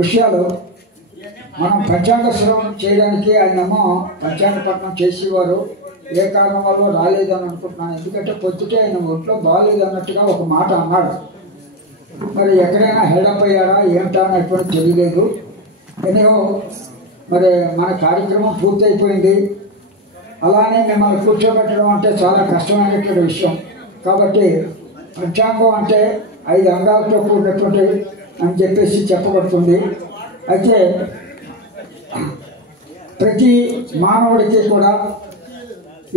విషయాలు. మనం పంచాంగ శ్రవణం చేయడానికి ఆయనేమో పంచాంగ పఠనం చేసేవారు. ఏ కారణం వల్ల రాలేదని అనుకుంటున్నాను. ఎందుకంటే పొద్దుటే ఆయన ఒంట్లో బాగాలేదు అన్నట్టుగా ఒక మాట అన్నాడు. మరి ఎక్కడైనా హెల్డప్ అయ్యారా ఏమిటా అని ఎప్పుడు తెలియలేదు. ఎనియో మరి మన కార్యక్రమం పూర్తయిపోయింది. అలానే మిమ్మల్ని కూర్చోబెట్టడం అంటే చాలా కష్టమైనటువంటి విషయం. కాబట్టి పంచాంగం అంటే 5 అంగాలతో కూడినటువంటి అని చెప్పేసి చెప్పబడుతుంది. అయితే ప్రతి మానవుడికి కూడా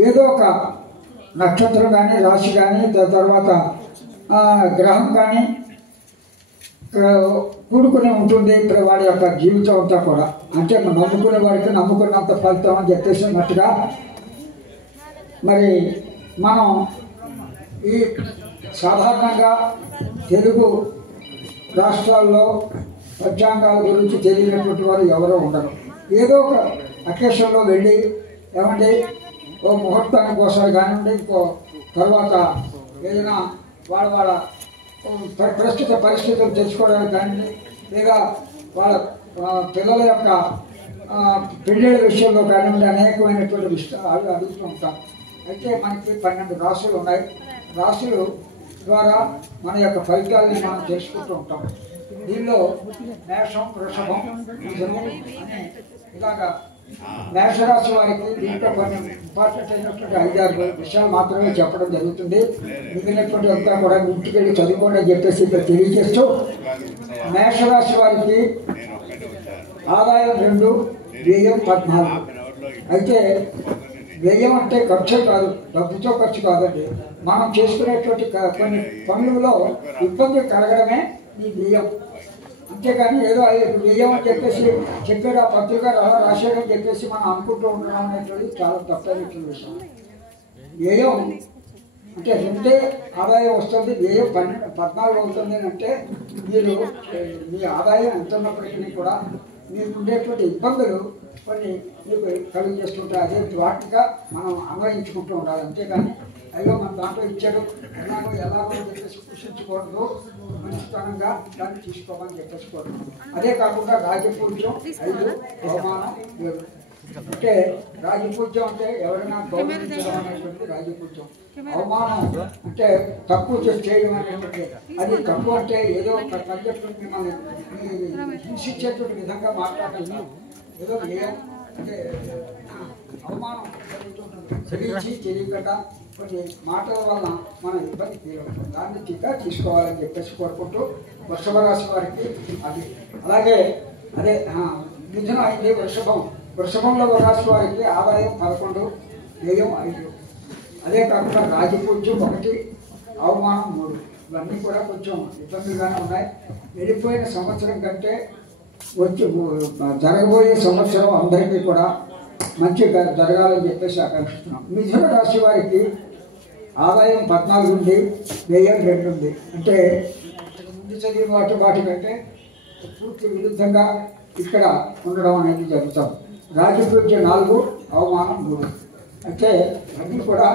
ఏదో ఒక నక్షత్రం కానీ రాశి కానీ తర్వాత గ్రహం కానీ కూడుకుని ఉంటుంది వాడి యొక్క జీవితం అంతా కూడా. అంటే నమ్ముకునే వారికి నమ్ముకున్నంత ఫలితం అని చెప్పేసినట్టుగా మరి మనం ఈ సాధారణంగా తెలుగు రాష్ట్రాల్లో పంచాంగాల గురించి తెలియనటువంటి వారు ఎవరో ఉండరు. ఏదో ఒక అకేషన్లో వెళ్ళి ఏమండి ఓ ముహూర్తానికి ఒకసారి కానివ్వండి, ఇంకో తర్వాత ఏదైనా వాళ్ళ ప్రస్తుత పరిస్థితులు తెలుసుకోవడానికి కానివ్వండి, లేదా వాళ్ళ పిల్లల యొక్క పెళ్ళిళ్ళ విషయంలో కానివ్వండి అనేకమైనటువంటి విషయాలు అడుగుతూ ఉంటాం. అయితే మనకి 12 రాశులు ఉన్నాయి. రాశులు ద్వారా మన యొక్క ఫలితాలని మనం తెలుసుకుంటూ ఉంటాం. దీనిలో మేషం, వృషభం, మిథునం అని ఇలాగా మేషరాశి వారికి దీంట్లో కొన్ని ఇంపార్టెంట్ అయినటువంటి 5-6 విషయాలు మాత్రమే చెప్పడం జరుగుతుంది. మిగిలినటువంటి అంతా కూడా ఇంటికి వెళ్ళి చదువుకోండి అని చెప్పేసి ఇక్కడ తెలియజేస్తూ, మేషరాశి వారికి ఆదాయం 2, వ్యయం 14. అయితే వ్యయం అంటే ఖర్చు కాదు, డబ్బుతో ఖర్చు కాదండి. మనం చేసుకునేటువంటి కొన్ని పనులలో ఇబ్బంది కలగడమే ఈ వ్యయం. అంతేకాని ఏదో వ్యయం అని చెప్పేసి చెప్పాడు ఆ పత్రిక రాశాడని చెప్పేసి మనం అనుకుంటూ ఉండడం అనేటువంటి చాలా తప్పైనటువంటి విషయం. వ్యయం అంటే 2 ఆదాయం వస్తుంది, వ్యయం 14 అవుతుంది అంటే మీరు మీ ఆదాయం ఎంత ఉన్నప్పటికీ కూడా మీకు ఉండేటువంటి ఇబ్బందులు కొన్ని మీకు కలుగు చేస్తుంటాయి. అదే వాటిగా మనం అన్వయించుకుంటూ ఉండాలి. అంతేకాని అయ్యో మన దాంట్లో ఇచ్చాడు ఎలాగో చెప్పేసి కృషించకూడదు, మంచితనంగా దాన్ని తీసుకోమని చెప్పేసుకోవడం. అదే కాకుండా రాజపూజ్యం 5, బహుమానం 7. అంటే రాజపూజ్యం అంటే ఎవరైనా గౌరవించడం అనేటువంటి రాజపూజ్యం. అవమానం అంటే తక్కువ చేయడం అనేటువంటి, అది తక్కువ అంటే ఏదో ఒక సబ్జెక్టు మిమ్మల్ని హింసించేటువంటి విధంగా మాట్లాడటం ఏదో అంటే అవమానం తెలియక కొన్ని మాటల వల్ల మనం ఇబ్బంది తీరవచ్చు. దాన్ని తీసుకోవాలని చెప్పేసి కోరుకుంటూ వృషభ రాశి వారికి అది. అలాగే అదే మిథునం అయింది. వృషభంలో రాశి వారికి ఆదాయం 11, వ్యయం 5. అదే కాకుండా రాజపూజ్యం 1, అవమానం 3. ఇవన్నీ కూడా కొంచెం ఇబ్బందిగానే ఉన్నాయి. వెళ్ళిపోయిన సంవత్సరం కంటే జరగబోయే సంవత్సరం అందరికీ కూడా మంచిగా జరగాలని చెప్పేసి ఆకాంక్షిస్తున్నాం. మిథున రాశి వారికి ఆదాయం 14 ఉంది, వ్యయం 2 ఉంది. అంటే ముందు చదివిన వాటి కంటే పూర్తి విరుద్ధంగా ఇక్కడ ఉండడం అనేది జరుగుతాం. రాజపూజ్యం 4, అవమానం 3. అయితే అన్నీ కూడా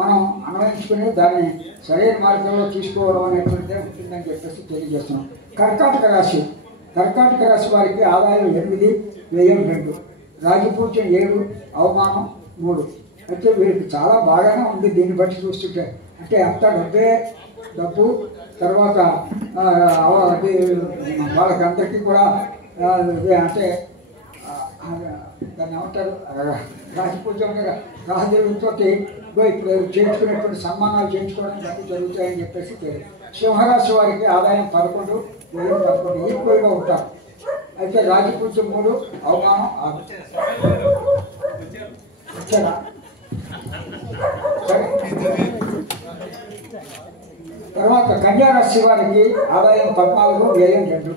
మనం అన్వయించుకుని దాన్ని సరైన మార్గంలో తీసుకోవడం అనేటువంటిదే ఉంటుందని చెప్పేసి తెలియజేస్తున్నాం. కర్కాటక రాశి వారికి ఆదాయం 8, వ్యయం 2, రాజపూజ్యం 7, అవమానం 3. అయితే వీరికి చాలా బాగానే ఉంది దీన్ని బట్టి చూస్తుంటే. అంటే అంత డబ్బు తర్వాత వాళ్ళకి అందరికీ కూడా అంటే దాన్ని ఏమంటారు రాజపూజ్యం రాజదేవులతో ఇప్పుడు చేయించుకునేటువంటి సన్మానాలు చేయించుకోవడానికి అన్నీ జరుగుతాయని చెప్పేసి తెలియదు. సింహరాశి వారికి ఆదాయం 11, వ్యయం 11 ఈక్వల్గా ఉంటారు. అయితే రాజపూజ్యం 3, అవమానం 6. తర్వాత కన్యారాశి వారికి ఆదాయం 14, వ్యయం 2.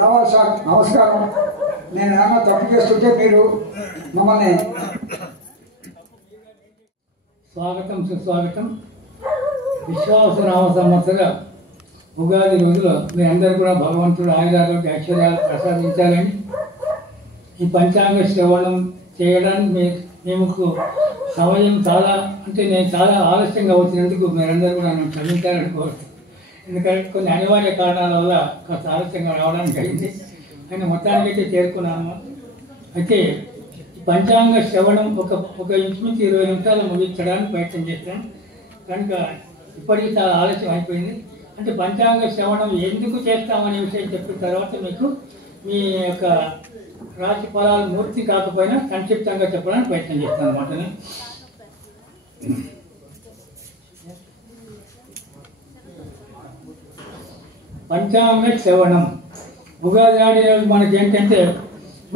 రావాలి సార్, నమస్కారం. నేను ఏమన్నా తప్పు చేస్తుంటే మీరు మమ్మల్ని స్వాగతం సుస్వాగతం. విశ్వాసనామ సంవత్సర ఉగాది రోజులో మీ అందరూ కూడా భగవంతుడు ఆయుధాలకు ఐశ్వర్యాలు ప్రసాదించాలని ఈ పంచాంగ శ్రవణం చేయడానికి మేము సమయం చాలా అంటే నేను చాలా ఆలస్యంగా వచ్చినందుకు మీరందరూ కూడా నన్ను క్షమించాలని కోరుతున్నాను. ఎందుకంటే కొన్ని అనివార్య కారణాల వల్ల కాస్త ఆలస్యంగా రావడానికి అయింది. కానీ మొత్తానికైతే చేరుకున్నాము. అయితే పంచాంగ శ్రవణం ఒక ఇంచుమించు 20 నిమిషాలు ముగించడానికి ప్రయత్నం చేస్తాను. కనుక ఇప్పటికీ చాలా ఆలస్యం అయిపోయింది. అంటే పంచాంగ శ్రవణం ఎందుకు చేస్తామనే విషయం చెప్పిన తర్వాత మీకు మీ యొక్క రాశి ఫలాలు పూర్తి కాకపోయినా సంక్షిప్తంగా చెప్పడానికి ప్రయత్నం చేస్తాను అన్నమాట. పంచాంగ శ్రవణం ఉగాది నాడు మనకి ఏంటంటే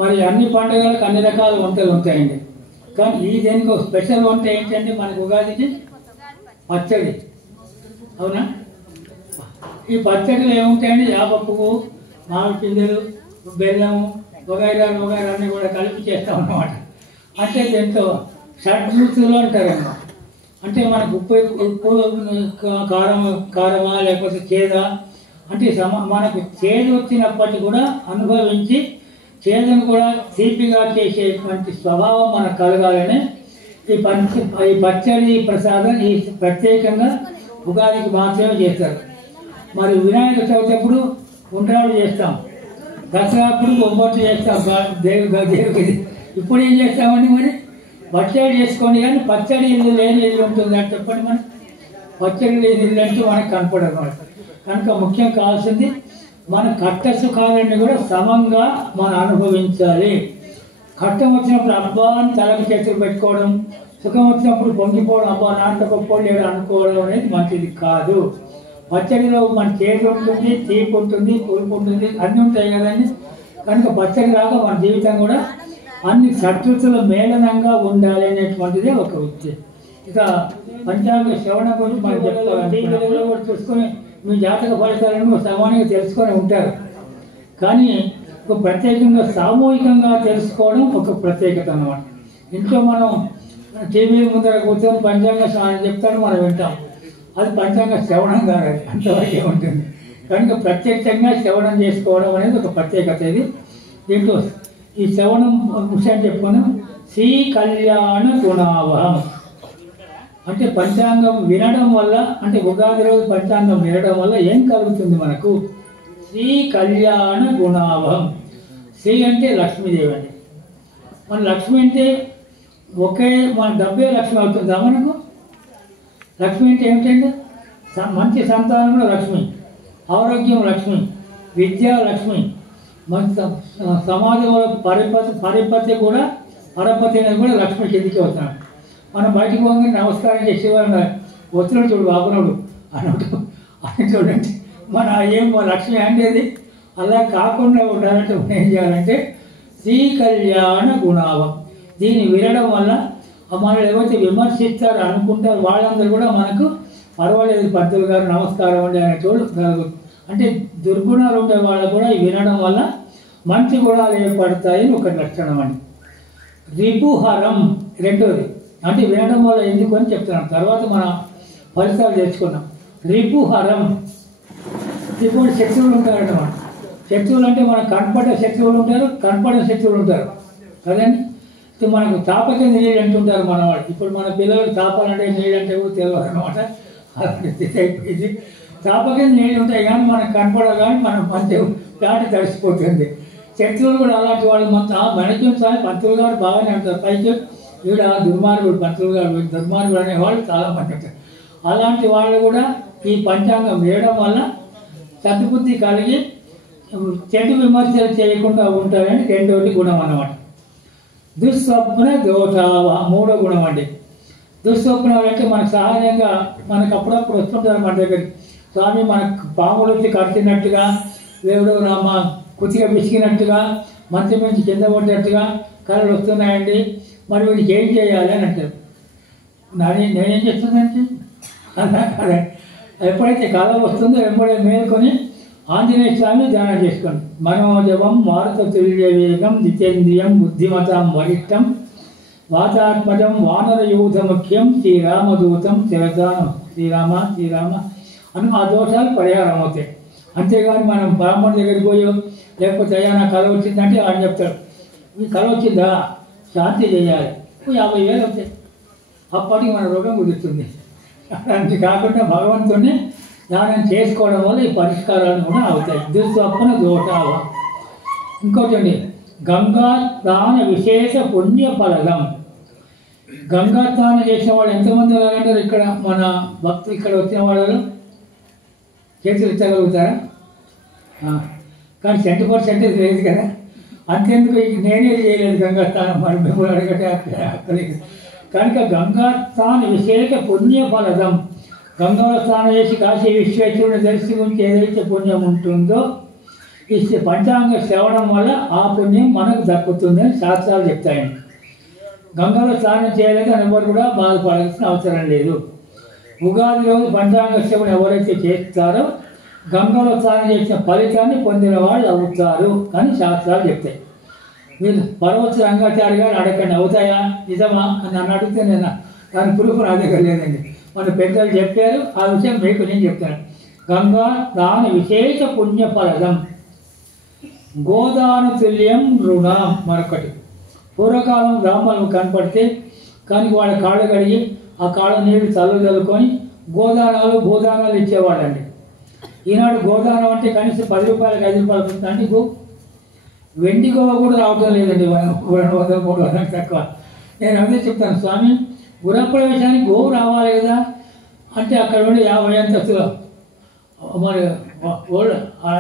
మరి అన్ని పండుగలకు అన్ని రకాల వంటలు ఉంటాయండి. కానీ ఈ దేనికి ఒక స్పెషల్ వంట ఏంటంటే మనకు ఉగాదికి పచ్చడి. అవునా? ఈ పచ్చడిలో ఏముంటాయండి? యాప పువ్వు, మామిడి పిందెలు, బెల్లము, వగైరాలు అన్నీ కూడా కలిపి చేస్తాం అన్నమాట. అంటే దీంట్లో షడ్రుచులు అంటారన్నమాట. అంటే మనకు ఉప్పు కారమా లేకపోతే చేదా అంటే మనకు చేదు వచ్చినప్పటికీ కూడా అనుభవించి చేదును కూడా తీపిగా చేసేటువంటి స్వభావం మనకు కలగాలని ఈ పచ్చడి ప్రసాదం ఈ ప్రత్యేకంగా ఉగాదికి మాత్రమే చేస్తారు. మరి వినాయక చవితి అప్పుడు ఉండ్రాళ్ళు చేస్తాం, దసరా అప్పుడు బొబ్బట్లు చేస్తాం దేవుడికి. ఇప్పుడు ఏం చేస్తామండి? మరి పచ్చడి చేసుకోండి. కానీ పచ్చడి ఇల్లు లేని ఇల్లు ఉంటుంది అని చెప్పండి. మనం పచ్చడి లేని ఇల్లు అంటే మనకు కనపడదు అన్నమాట. కనుక ముఖ్యం కావాల్సింది మన కష్ట సుఖాలన్నీ కూడా సమంగా మనం అనుభవించాలి. కష్టం వచ్చినప్పుడు అబ్బా అని తలకు చేతులు పెట్టుకోవడం, సుఖం వచ్చినప్పుడు పొంగిపోవడం, అబ్బా నాన్న గొప్పోడు లేడు అనుకోవడం అనేది మంచిది కాదు. పచ్చడిలో మన చేతి ఉంటుంది, తీపి ఉంటుంది, పులుపు ఉంటుంది, అన్నీ ఉంటాయి కదండి. కనుక పచ్చడి లాగా మన జీవితం కూడా అన్ని సత్రుతుల మేళనంగా ఉండాలి అనేటువంటిది ఒక ఉద్దేశం. ఇక పంచాంగ శ్రవణం గురించి మనం చెప్తామండి. కూడా చూసుకొని మీ జాతక ఫలితాలను సమానంగా తెలుసుకొని ఉంటారు. కానీ ఒక ప్రత్యేకంగా సామూహికంగా తెలుసుకోవడం ఒక ప్రత్యేకత అన్నమాట. ఇంట్లో మనం టీవీ ముందర కూర్చొని పంచాంగ శ్రవణం చెప్తాను, మనం వింటాం. అది పంచాంగ శ్రవణం కాదు, అంతవరకే ఉంటుంది. కనుక ప్రత్యక్షంగా శ్రవణం చేసుకోవడం అనేది ఒక ప్రత్యేకత. ఇది దీంట్లో ఈ శ్రవణం విషయం చెప్పుకున్నాం. శ్రీ కళ్యాణ గుణావహం అంటే పంచాంగం వినడం వల్ల, అంటే ఉగాది రోజు పంచాంగం వినడం వల్ల ఏం కలుగుతుంది మనకు? శ్రీ కళ్యాణ గుణావహం. శ్రీ అంటే లక్ష్మీదేవి అండి. మన లక్ష్మి అంటే మన డబ్బే లక్ష్మి అవుతుందా మనకు? లక్ష్మి అంటే ఏమిటంటే మంచి సంతానంలో లక్ష్మి, ఆరోగ్యం లక్ష్మి, విద్య లక్ష్మి, మంచి సమాజంలో పరిపతి కూడా పరపతి అనేది కూడా లక్ష్మి కిందికి వస్తున్నాడు. మనం బయటికి పోగానే నమస్కారం చేసేవారు, వస్తున్నాడు చూడు బాబునాడు అన్నట్టు అని చూడండి. మన లక్ష్మి అనేది అలా కాకుండా ఉండాలంటే ఏం చేయాలంటే శ్రీ కళ్యాణ గుణావం. దీన్ని వినడం వల్ల మనల్ని ఎవరైతే విమర్శిస్తారో అనుకుంటారు వాళ్ళందరూ కూడా మనకు పర్వాలేదు పంతులు గారు నమస్కారం అండి అనే చోటు కలుగుతుంది. అంటే దుర్గుణాలు ఉండే వాళ్ళు కూడా వినడం వల్ల మంచి గుణాలు ఏర్పడతాయని ఒక లక్షణం అండి. రిపుహరం రెండోది, అంటే వినడం వల్ల ఎందుకు అని చెప్తున్నాం, తర్వాత మన ఫలితాలు తెచ్చుకున్నాం. రిపుహరం, ఇప్పుడు శత్రువులు ఉంటారన్నమాట. శత్రువులు అంటే మనకు కనపడే శత్రువులు ఉంటారు, కనపడే శత్రువులు ఉంటారు కదండి. మనకు తాపకే నీళ్ళు అంటుంటారు మన వాళ్ళు. ఇప్పుడు మన పిల్లలు తాపాలంటే నీళ్ళు అంటే తెలియదు అనమాట. అయిపోయింది. తాపకే నీళ్ళు ఉంటాయి కానీ మనకు కనపడవు, కానీ మనం మంచి దాటి తడిసిపోతుంది. శత్రువులు కూడా అలాంటి వాళ్ళు మొత్తం మనకి సార్ పంతులు గారు బాగానే ఉంటారు, పైకి వీడ దుర్మార్గుడు పంతులు గారు దుర్మార్గుడు అనేవాళ్ళు చాలామంది ఉంటారు. అలాంటి వాళ్ళు కూడా ఈ పంచాంగం వేయడం వల్ల సద్బుద్ధి కలిగి చెడు విమర్శలు చేయకుండా ఉంటారని రెండోటి గుణం అన్నమాట. దుస్వప్న దోషావ మూడో గుణం అండి. దుస్వప్నాలు అంటే మనకు సహజంగా మనకు అప్పుడప్పుడు వస్తుంటారు మన దగ్గరికి. స్వామి మనకు పాములు వచ్చి కరిచినట్టుగా, దేవుడు మా కుతిగా పిసికినట్టుగా, మంచి మంచి కింద పడ్డట్టుగా కళలు వస్తున్నాయండి, మరి వీడికి ఏం చేయాలి అని అంటారు. నేనేం చేస్తుందంటే అదే ఎప్పుడైతే కళ వస్తుందో వెంబడే మేల్కొని ఆంజనేయ స్వామి ధ్యానం చేసుకోండి. మనోజవం మారుత తుల్య వేగం జితేంద్రియం బుద్ధిమతాం వరిష్టం వాతాత్మజం వానరయూధ ముఖ్యం శ్రీరామదూతం శివదానం శ్రీరామ అని ఆ దోషాలు పరిహారం అవుతాయి. అంతేగాని మనం బ్రాహ్మణుడి దగ్గరికి పోయో లేకపోతే అయ్యా నా కళ వచ్చిందంటే ఆయన చెప్తాడు, ఈ కళ వచ్చిందా శాంతి చేయాలి, 50,000 అవుతాయి, అప్పటికి మన రోగం కుదురుతుంది. అలాంటి కాకుండా భగవంతుడిని స్నానం చేసుకోవడం వల్ల ఈ పరిష్కారాలు కూడా అవుతాయి. దుస్వప్న దోషావ. ఇంకోటి అండి, గంగా స్నాన విశేష పుణ్య ఫలదం. గంగా స్నానం చేసిన వాళ్ళు ఎంతమంది ఉన్నారంటారు ఇక్కడ మన భక్తులు ఇక్కడ వచ్చిన వాళ్ళు? చేతులు ఎత్తగలుగుతారా? కానీ 100% లేదు కదా. అంతెందుకు నేనే చేయలేదు గంగా స్నానం, మరి మేము అడగటే అక్కడికి. కనుక గంగా స్నాన విశేష పుణ్య ఫలదం. గంగాలో స్నానం చేసి కాశీ విశ్వేశ్వరుని దర్శించి ఏదైతే పుణ్యం ఉంటుందో ఈ పంచాంగ శ్రవణం వల్ల ఆ పుణ్యం మనకు దక్కుతుందని శాస్త్రాలు చెప్తాయండి. గంగలో స్నానం చేయలేక ఎవరు కూడా బాధపడాల్సిన అవసరం లేదు. ఉగాది రోజు పంచాంగ శ్రవణం ఎవరైతే చేస్తారో గంగలో స్నానం చేసిన ఫలితాన్ని పొందిన వాళ్ళు అవుతారు అని శాస్త్రాలు చెప్తాయి. మీరు పర్వత రంగాచారి గారు అడగండి, అవుతాయా నిజమా అని నన్ను అడిగితే నేను దాని పురుగు అడగలేదండి. మన పెద్దలు చెప్పారు, ఆ విషయం మీకు నేను చెప్తాను. గంగా దాని విశేష పుణ్య ఫలదం. గోదాన తుల్యం రుణం. మరొకటి, పూర్వకాలం బ్రాహ్మణులు కనపడితే కానీ వాళ్ళ కాళ్ళు కడిగి ఆ కాళ్ళ నీళ్లు చల్లుకొని గోదానాలు భూదానాలు ఇచ్చేవాళ్ళండి. ఈనాడు గోదానం అంటే కనీసం 10 రూపాయలకు 5 రూపాయలు వస్తుందండి. వెండి గోవ కూడా రావడం లేదండి, 200-300 తక్కువ. నేను అదే చెప్తాను, స్వామి గృహప్రవేశానికి గోవు రావాలి కదా అంటే అక్కడ నుండి 50 అంతస్తులు మరి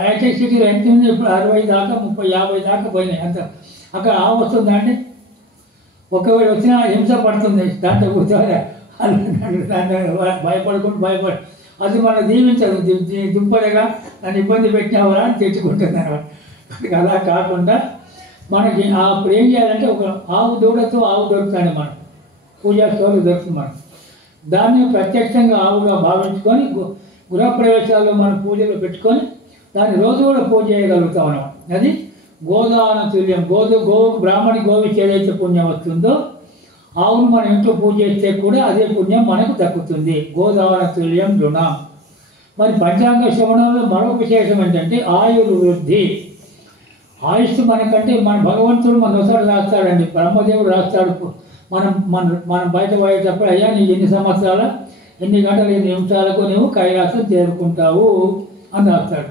హైటెక్ సిటీలో ఎంత ఉంది ఇప్పుడు 60 దాకా 30-50 దాకా పోయినాయి. అంత అక్కడ వస్తుందా అండి? ఒకవేళ వచ్చినా హింస పడుతుంది దాంట్లో కూర్చోవాలి. భయపడి అది మనం దీవించదు. దుంపలేగా నన్ను ఇబ్బంది పెట్టినావా అని తెచ్చుకుంటున్నారు. అలా కాకుండా మనకి అప్పుడు ఏం చేయాలంటే ఒక ఆవు దూడతో ఆవు దొరుకుతాండి, మనం పూజా స్టోర్లు దొరుకుతుంది. మనం దాన్ని ప్రత్యక్షంగా ఆవుగా భావించుకొని గృహప్రవేశాల్లో మనం పూజలు పెట్టుకొని దాన్ని రోజు కూడా పూజ చేయగలుగుతాం మనం. అది గోదాన తుల్యం. బ్రాహ్మణి గోవికి ఏదైతే పుణ్యం వస్తుందో ఆవును మనం ఇంట్లో పూజ చేస్తే కూడా అదే పుణ్యం మనకు దక్కుతుంది. గోదాన తుల్యం రుణం. మరి పంచాంగ శ్రవణంలో మరొక విశేషం ఏంటంటే ఆయుర్వృద్ధి. ఆయుష్ మనకంటే మన భగవంతుడు మన ఒకసారి రాస్తాడండి, బ్రహ్మదేవుడు రాస్తాడు. మనం బయట పోయేటప్పుడు అయ్యా నీ ఎన్ని సంవత్సరాల ఎన్ని గంటలు ఎన్ని నిమిషాలకు నువ్వు కైలాసం చేరుకుంటావు అని రాస్తాడు.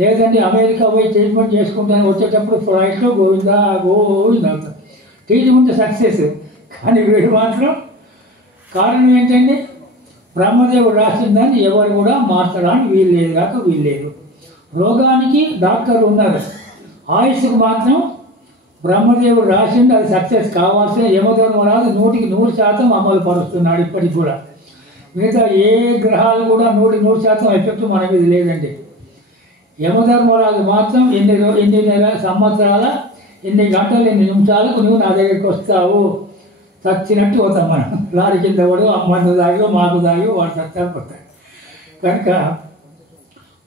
లేదంటే అమెరికా పోయి ట్రీట్మెంట్ చేసుకుంటాను వచ్చేటప్పుడు ఫ్లైట్లో గోవిందా అవుతాడు. Treatment success. కానీ వీడు మాత్రం కారణం ఏంటండి, బ్రహ్మదేవుడు రాసిన దాన్ని ఎవరు కూడా మార్చడానికి వీల్లేదు కాక వీల్లేదు. రోగానికి డాక్టర్లు ఉన్నారు, ఆయుష్కు మాత్రం బ్రహ్మదేవుడు రాసింది అది సక్సెస్ కావాల్సిన యమధర్మరాజు 100% అమలు పరుస్తున్నాడు ఇప్పటికి కూడా. మిగతా ఏ గ్రహాలు కూడా 100% ఎఫెక్ట్ మన మీద లేదండి. యమధర్మరాజు మాత్రం ఎన్ని సంవత్సరాల ఎన్ని గంటలు ఎన్ని నిమిషాలకు నువ్వు నా దగ్గరికి వస్తావు, చచ్చినట్టు పోతాం మనం. లారీ కింద పడు అమ్మందు దాగి మాకు దాగి వాడు చచ్చిపోతాడు. కనుక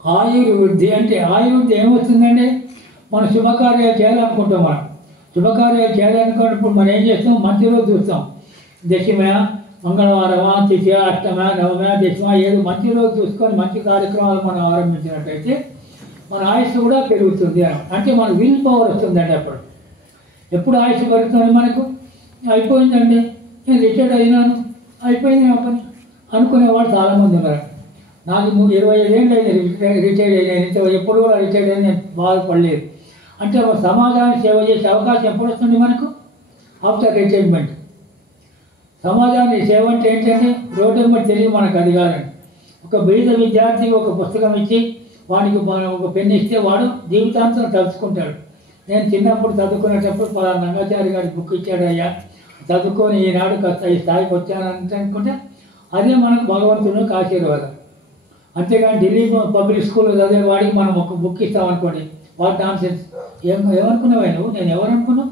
ఆయుర్వృద్ధి అంటే ఆయుర్వృద్ధి ఏమవుతుందండి, మనం శుభకార్యాలు చేయాలనుకుంటాం. మనం శుభకార్యాలు చేయాలనుకున్నప్పుడు మనం ఏం చేస్తాం, మంచి రోజు చూస్తాం. దశమ, మంగళవారమా, తిథి, అష్టమ, నవమ, దశమ, ఏదో మంచి రోజు చూసుకొని మంచి కార్యక్రమాలు మనం ఆరంభించినట్టయితే మన ఆయుష్ కూడా పెరుగుతుంది. అంటే మన విల్ పవర్ వస్తుందండి. అప్పుడు ఎప్పుడు ఆయుష్ పెరుగుతుంది మనకు, అయిపోయిందండి నేను రిటైర్డ్ అయినాను అయిపోయింది నా పని అనుకునేవాడు చాలామంది ఉన్నారు. నాకు 25 ఏళ్ళు అయింది రిటైర్డ్ అయినా, ఎప్పుడు కూడా రిటైర్డ్ అయినా నేను బాధపడలేదు. అంటే ఒక సమాజాన్ని సేవ చేసే అవకాశం ఎప్పుడు వస్తుంది మనకు, ఆఫ్టర్ రిటైర్మెంట్. సమాజాన్ని సేవ అంటే ఏంటంటే రోడ్డు వెంబడి తెలియదు మనకు, అది కాదండి. ఒక బీద విద్యార్థికి ఒక పుస్తకం ఇచ్చి వాడికి మనం ఒక పెన్ను ఇస్తే వాడు జీవితాంతం తలుచుకుంటాడు. నేను చిన్నప్పుడు చదువుకునేటప్పుడు పలానా రంగాచారి గారి బుక్ ఇచ్చాడు అయ్యా, చదువుకొని ఈనాడు కాస్త ఈ స్థాయికి వచ్చానంటే అనుకుంటే అదే మనకు భగవంతునికి ఆశీర్వాదం. అంతేగాని ఢిల్లీ పబ్లిక్ స్కూల్లో చదివే వాడికి మనం ఒక బుక్ ఇస్తామనుకోండి, వాడు నాన్సెన్స్. ఏమనుకున్నావా నువ్వు, నేను ఎవరు అనుకున్నావు?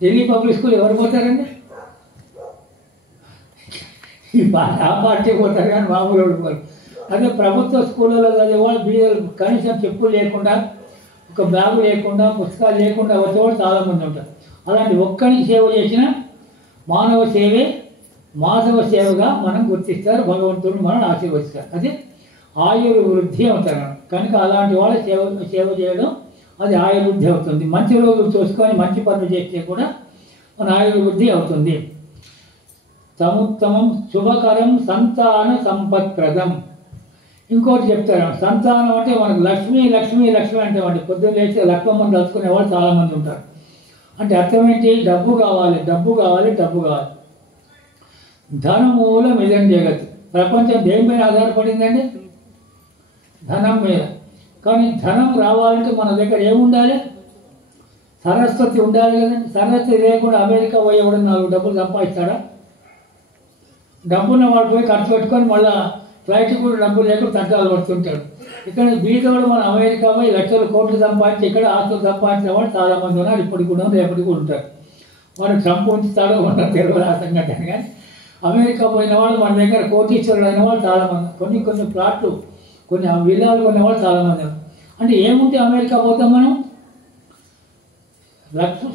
ఢిల్లీ పబ్లిక్ స్కూల్ ఎవరు పోతారండి? ఆ పార్టీ పోతారు కానీ మామూలు పోతారు. అదే ప్రభుత్వ స్కూళ్ళలో చదివేవాళ్ళు బీదలు కనీసం చెప్పులు లేకుండా, ఒక బ్యాగు లేకుండా, పుస్తకాలు లేకుండా వచ్చేవాళ్ళు చాలామంది ఉంటారు. అలాంటి ఒక్కరికి సేవ చేసిన మానవ సేవే మాధవ సేవగా మనం గుర్తిస్తారు, భగవంతుడు మనం ఆశీర్వదిస్తారు. అది ఆయుర్వృద్ధి అవుతారు. కనుక అలాంటి వాళ్ళ సేవ చేయడం అది ఆయుర్వృద్ధి అవుతుంది. మంచి రోజులు చూసుకొని మంచి పనులు చేస్తే కూడా మన ఆయుర్వృద్ధి అవుతుంది. సముత్తమం శుభకరం సంతాన సంపత్ప్రదం. ఇంకోటి చెప్తారు, సంతానం అంటే మనకు లక్ష్మి లక్ష్మి లక్ష్మి అంటామండి. పొద్దున్న లేచి లక్ష్మమ్మని తలుచుకునే వాళ్ళు చాలామంది ఉంటారు. అంటే అర్థం ఏంటి? డబ్బు కావాలి, డబ్బు కావాలి, డబ్బు కావాలి. ధనమూల మిదం జగత్. ప్రపంచం దేని మీద ఆధారపడిందండి? ధనం మీద. కానీ ధనం రావాలంటే మన దగ్గర ఏముండాలి? సరస్వతి ఉండాలి కదండి. సరస్వతి లేకుండా అమెరికా పోయి ఎవడో 4 డబ్బులు సంపాదిస్తాడా? డబ్బున్న వాడు పోయి ఖర్చు పెట్టుకొని మళ్ళీ ఫ్లైట్ కూడా డబ్బులు లేకుండా తగ్గాలు పడుతుంటాడు. ఇక్కడ బీదవాడు మన అమెరికా పోయి లక్షల కోట్లు సంపాదించి ఇక్కడ ఆస్తులు సంపాదించిన వాళ్ళు చాలామంది ఉన్నారు. ఇప్పటికి కూడా రేపటికి కూడా ఉంటారు. వాడు ట్రంప్ ఉంచుతాడో ఉండదు తెలియదు ఆ సంగతి. కానీ అమెరికా పోయిన వాళ్ళు మన దగ్గర కోటీశ్వరుడు అయిన వాళ్ళు చాలామంది, కొన్ని ప్లాట్లు, కొన్ని విల్లాలు కొనే వాళ్ళు చాలామంది. అంటే ఏముంటే అమెరికా పోతాం మనం?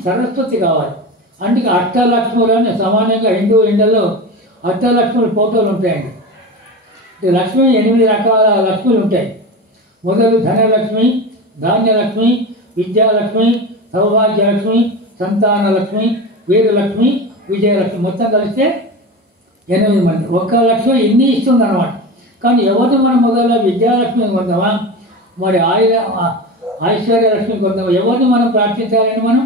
సరస్వతి కావాలి. అందుకే అష్టలక్ష్ములు అని సామాన్యంగా హిందూ ఇండల్లో అష్టలక్ష్ముల ఫోటోలు ఉంటాయండి. లక్ష్మి 8 రకాల లక్ష్మిలు ఉంటాయి. మొదలు ధనలక్ష్మి, ధాన్యలక్ష్మి, విద్యాలక్ష్మి, సౌభాగ్యలక్ష్మి, సంతానలక్ష్మి, వీరలక్ష్మి, విజయలక్ష్మి. మొత్తం కలిస్తే 8 మంది. ఒక్క లక్ష్మి ఇన్ని ఇస్తుంది అనమాట. కానీ ఎవరిని మనం మొదలు విద్యాలక్ష్మి కొందామా, మరి ఐశ్వర్యలక్ష్మి కొందామా? ఎవరిని మనం ప్రార్థించాలని? మనం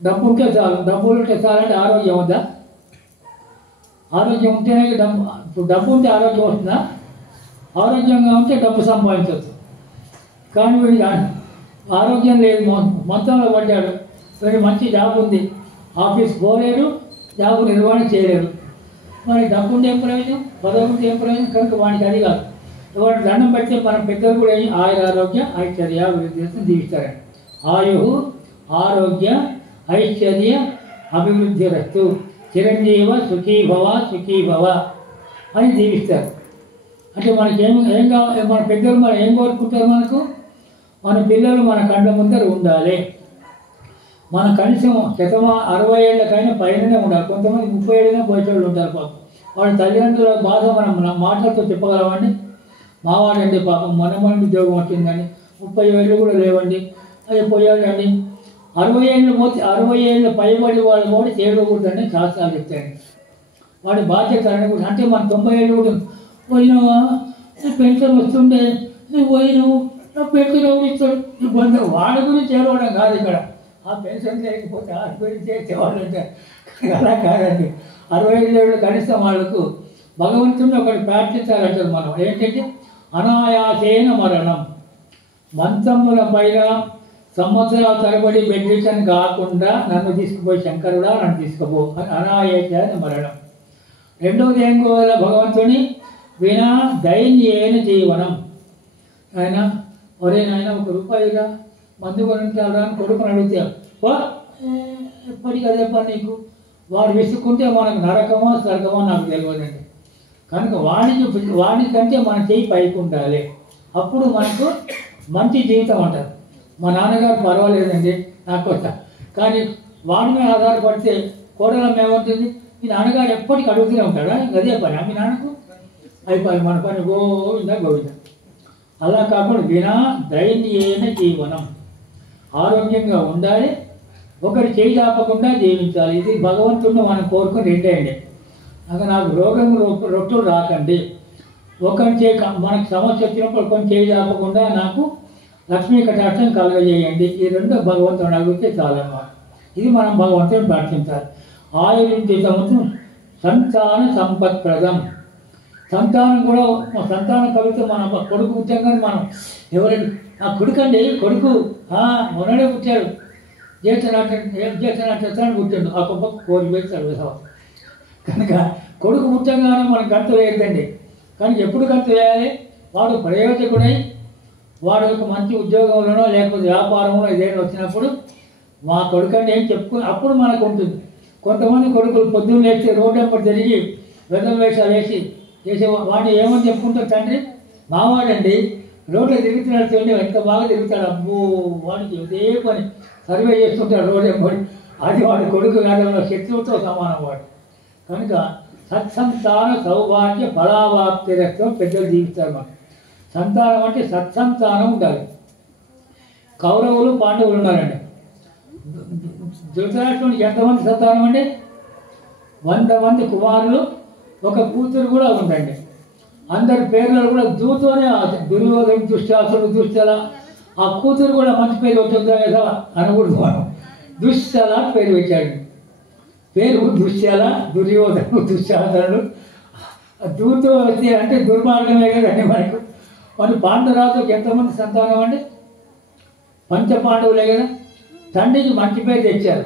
డబ్బు ఉంటే చాలు. డబ్బులు ఉంటే చాలంటే ఆరోగ్యం ఉందా? ఆరోగ్యం ఉంటేనే డబ్బు ఉంటే ఆరోగ్యం వస్తుందా? ఆరోగ్యంగా ఉంటే డబ్బు సంపాదించవచ్చు. కానీ వీడికి ఆరోగ్యం లేదు, మొత్తంలో పడ్డాడు. వీడి మంచి జాబ్ ఉంది, ఆఫీస్ పోలేడు, జాబ్ నిర్వహణ చేయలేడు. మరి డబ్బు ఉంటే ఏం ప్రయోజనం? పదవి ఉంటే ఏం ప్రయోజనం? కనుక వాడికి అది కాదు. వాడు దండం పెడితే మన పెద్దలు కూడా ఆరోగ్య ఐశ్వర్య అభివృద్ధి దీవిస్తారండి. ఆయు ఆరోగ్య ఐశ్వర్య అభివృద్ధి రస్తు చిరంజీవ సుఖీభవ సుఖీభవ అని దీవిస్తారు. అంటే మనకి ఏం కావాలి? మన పెద్దలు మనం ఏం కోరుకుంటారు? మన పిల్లలు మన కళ్ళ ముందర ఉండాలి. మన కనీసం 60 ఏళ్ళకైనా పైననే ఉండాలి. కొంతమంది 30 ఏళ్ళైనా పోయేటోళ్ళు ఉంటారు పాపం. వాళ్ళ తల్లిదండ్రుల బాధ మనం మాటలతో చెప్పగలమండి? మావాడండి పాపం మన ఉద్యోగం వచ్చిందండి, 30 ఏళ్ళు కూడా లేవండి, అది పోయాడండి. 60 ఏళ్ళు పోతే 60 ఏళ్ళు పైబడి వాళ్ళు కూడా చేయకూడదని శాస్త్రాలు చెప్తాయండి. వాడి బాధ్యత అనకూడదు. అంటే మన 90 ఏళ్ళు కూడా పోయినావా, పెన్షన్ వస్తుండే, నువ్వు పోయినావు, పెన్షన్ ఎవరు ఇస్తాడు? వాడి గురించి ఏడవడం కాదు ఇక్కడ. ఆ పెన్షన్ లేకపోతే ఆ గురించి చేసేవాళ్ళు అంటే అలా కాదండి. 65 ఏళ్ళు కనీసం వాళ్ళకు భగవంతుడిని ఒకటి ప్రార్థించాలంటారు మనం. ఏంటంటే అనాయాసేన మరణం. మంచముల పైన సంవత్సరాల తరబడి బెడ్రిషన్ కాకుండా నన్ను తీసుకుపోయి శంకరుడా నన్ను తీసుకుపో అని అనాయాసేన మరణం. రెండవది ఏం కోవాల? భగవంతుని వినా దైన్యేన జీవనం. ఆయన ఒరే నాయన 1 రూపాయిగా మందు కొనింటారా అని కొడుకుని అడుగుతాం. ఎప్పటికీ అదే పని నీకు. వాడు విసుక్కుంటే మనకు నరకమో స్వర్గమో నాకు తెలియదండి. కనుక వాడికంటే మన చెయ్యి పైకి ఉండాలి. అప్పుడు మనకు మంచి జీవితం అంటారు. మా నాన్నగారు పర్వాలేదండి నాకు వస్తా, కానీ వాడి మీద ఆధారపడితే కోడలం ఏమవుతుంది? మీ నాన్నగారు ఎప్పటికీ అడుగుతూనే ఉంటాడా? అదే పని మీ నాన్నకు అయిపోయి మన పని గోవిందా గోవిందా. అలా కాకుండా వినా దైన్యేన జీవనం. ఆరోగ్యంగా ఉండాలి, ఒకరి చేయి చాపకుండా జీవించాలి. ఇది భగవంతుడిని మనం కోరుకుని రెండేయండి. నాకు రోగం రొట్టులు రాకండి, ఒకరి చేయి మనకు సమస్య వచ్చినప్పుడు కొన్ని చేయి చాపకుండా నాకు లక్ష్మీ కటాక్షం కలగజేయండి. ఈ 2 భగవంతుని అడిగితే చాలన్నమాట. ఇది మనం భగవంతుని ప్రార్థించాలి. ఆయుర్దితము సంతాన సంపత్ప్రదం. సంతానం కూడా సంతానం కలిగితే మన కొడుకు పుట్టాం. మనం ఎవరైనా ఆ కొడుకండి, కొడుకు మొన్ననే పుట్టాడు, చేతనాన్ని పుట్టాడు, ఆ గొప్ప 4 వేస్తాడు విధవ. కనుక కొడుకు పుట్టంగానే మనం గంతు వేయద్దండి. కానీ ఎప్పుడు గంతు వేయాలి? వాడు ప్రయోజకుడై వాడు ఒక మంచి ఉద్యోగంలోనో లేకపోతే వ్యాపారంలో ఏదైనా వచ్చినప్పుడు మా కొడుకండి ఏం చెప్పుకుని అప్పుడు మనకు ఉంటుంది. కొంతమంది కొడుకులు పొద్దున్న లేచి రోడ్డు వెంబడి తిరిగి వెదల వేషాలు చేసే వాడిని ఏమని చెప్పుకుంటారు? తండ్రి మావాడండి రోడ్లో తిరుగుతున్నాడు, ఎంత బాగా తిరుగుతాడు, అబ్బో వాడికి ఇదే పని సర్వే చేస్తుంటాడు రోడ్డు వెంబడి. అది వాడి కొడుకు కాదు, శత్రువుతో సమానం వాడు. కనుక సత్సంతాన సౌభాగ్య ఫలావాప్తి రక్తం పెద్దలు జీవిస్తారు. మనం సంతానం అంటే సత్సంతానం ఉండాలి. కౌరవులు పాండవులు ఉన్నారండి. ధృతరాష్ట్రునికి ఎంతమంది సంతానం అండి? 100 మంది కుమారులు, ఒక కూతురు కూడా ఉందండి. అందరి పేర్లలో కూడా దూతోనే దుర్యోధన దుశ్శాసనుడు దుశ్చల, ఆ కూతురు కూడా మంచి పేరు వచ్చిందా కదా అనకూడదు మనం, దుశ్చల పేరు పెట్టాడు. పేరు దుశ్చల, దుర్యోధను దుశ్శాసనుడు. దూతో వచ్చి అంటే దుర్మార్గమే కదండి మనకు. మన పాండవరాజుకి ఎంతమంది సంతానం అండి? పంచపాండవులే కదా. తండ్రికి మంచి పేరు తెచ్చారు,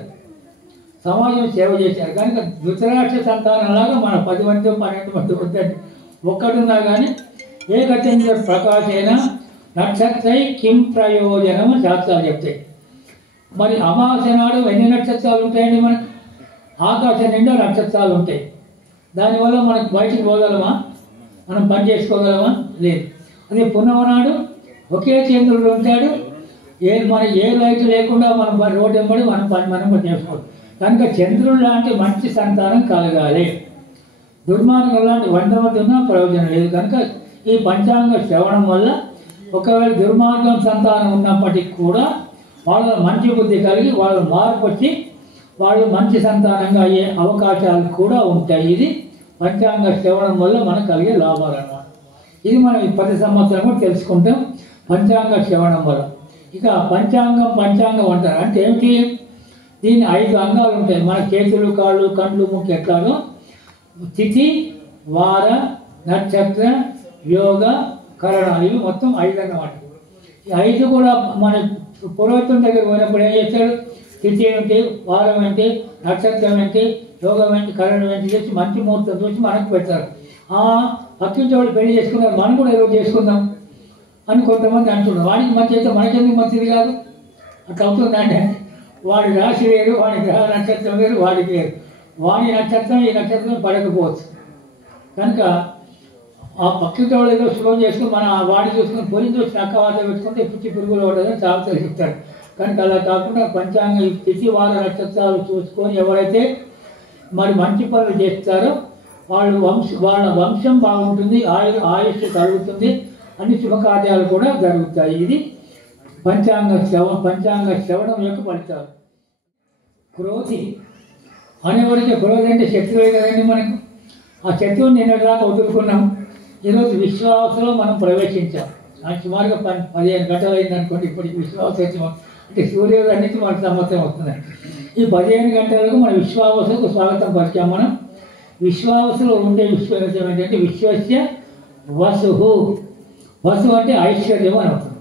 సమాజం సేవ చేశారు. కనుక ధృతరాష్ట్ర సంతానంలాగా మన 10 మంది 12 మంది వద్దండి, ఒక్కడున్నా కానీ ఏకచంద్ర ప్రకాశైన నక్షత్రై కిం ప్రయోజనం శాస్త్రాలు చెప్తాయి. మరి అమావాస్య నాడు ఎన్ని నక్షత్రాలు ఉంటాయండి? మనకు ఆకాశం నిండా నక్షత్రాలు ఉంటాయి. దానివల్ల మనకు బయటికి పోగలమా? మనం పని చేసుకోగలమా? లేదు. అదే పున్నమ నాడు ఒకే చంద్రుడు ఉంటాడు, మనకి ఏ లైట్ లేకుండా మనం రోడ్డు వెంబడి మనం చేసుకోవాలి. కనుక చంద్రుడు లాంటి మంచి సంతానం కలగాలి. దుర్మార్గం లాంటి 100 మంది ఉన్నా ప్రయోజనం లేదు. కనుక ఈ పంచాంగ శ్రవణం వల్ల ఒకవేళ దుర్మార్గం సంతానం ఉన్నప్పటికీ కూడా వాళ్ళ మంచి బుద్ధి కలిగి వాళ్ళు మార్పు వచ్చి వాళ్ళు మంచి సంతానంగా అయ్యే అవకాశాలు కూడా ఉంటాయి. ఇది పంచాంగ శ్రవణం వల్ల మనకు కలిగే లాభాలు అన్నమాట. ఇది మనం 10 సంవత్సరం కూడా తెలుసుకుంటాం పంచాంగ శ్రవణం వల్ల. ఇక పంచాంగం అంటారు అంటే ఏమిటి? దీని 5 అంగాలు ఉంటాయి. మన చేతులు, కాళ్ళు, కండ్లు, ముక్కు ఎట్లాగో తిథి, వార, నక్షత్ర, యోగ, కరణాలు, ఇవి మొత్తం 5 అన్నమాట. ఈ 5 కూడా మన పురోహితుని దగ్గర పోయినప్పుడు ఏం చేస్తాడు? తిథి ఏంటి, వారం ఏంటి, నక్షత్రం ఏంటి, యోగం ఏంటి, కరణం ఏంటి చేసి మంచి ముహూర్తం చూసి మనకు పెడతారు. పక్కింటి వాళ్ళు పెళ్లి చేసుకున్నారు, మనం కూడా ఏదో చేసుకుందాం అని కొంతమంది అంటున్నారు. వాడికి మంచి అయితే మనకెందుకు మంచిది కాదు? అట్లా అవుతుందంటే వాడి రాశి వేరు, వాడి గ్రహ నక్షత్రం వేరు, వాడికి వేరు. వాడి నక్షత్రం ఈ నక్షత్రం పడకపోవచ్చు. కనుక ఆ పక్కింటి వాళ్ళు ఏదో శుభం చేసుకుని మన వాడి చూసుకుని పొలిని చూసి నక్కవాత పెట్టుకుంటే పిచ్చి పురుగులు పడదని సాగుతారు చెప్తారు. కనుక అలా కాకుండా పంచాంగ తిథి, వార, నక్షత్రాలు చూసుకొని ఎవరైతే మరి మంచి పనులు చేస్తారో వాళ్ళ వంశం బాగుంటుంది, ఆయుష్ కలుగుతుంది, అన్ని శుభకార్యాలు కూడా జరుగుతాయి. ఇది పంచాంగ శ్రవణం యొక్క ఫలితాలు. క్రోధి అనేవాడికి క్రోధి అంటే శత్రువే కదండి మనకు. ఆ శత్రువుని నిన్నటిదాకా వదులుకున్నాం. ఈరోజు విశ్వాసంలో మనం ప్రవేశించాం. సుమారుగా 15 గంటలు అయిందనుకోండి. ఇప్పటికి విశ్వాసం అంటే సూర్యోదయం నుంచి మనకు సంవత్సరం వస్తుందండి. ఈ 15 గంటలకు మన విశ్వావసుకు స్వాగతం పలికాం. మనం విశ్వావసులో ఉండే విశ్వాసం ఏంటంటే విశ్వస్య వసు. వసు అంటే ఐశ్వర్యం అని అర్థం,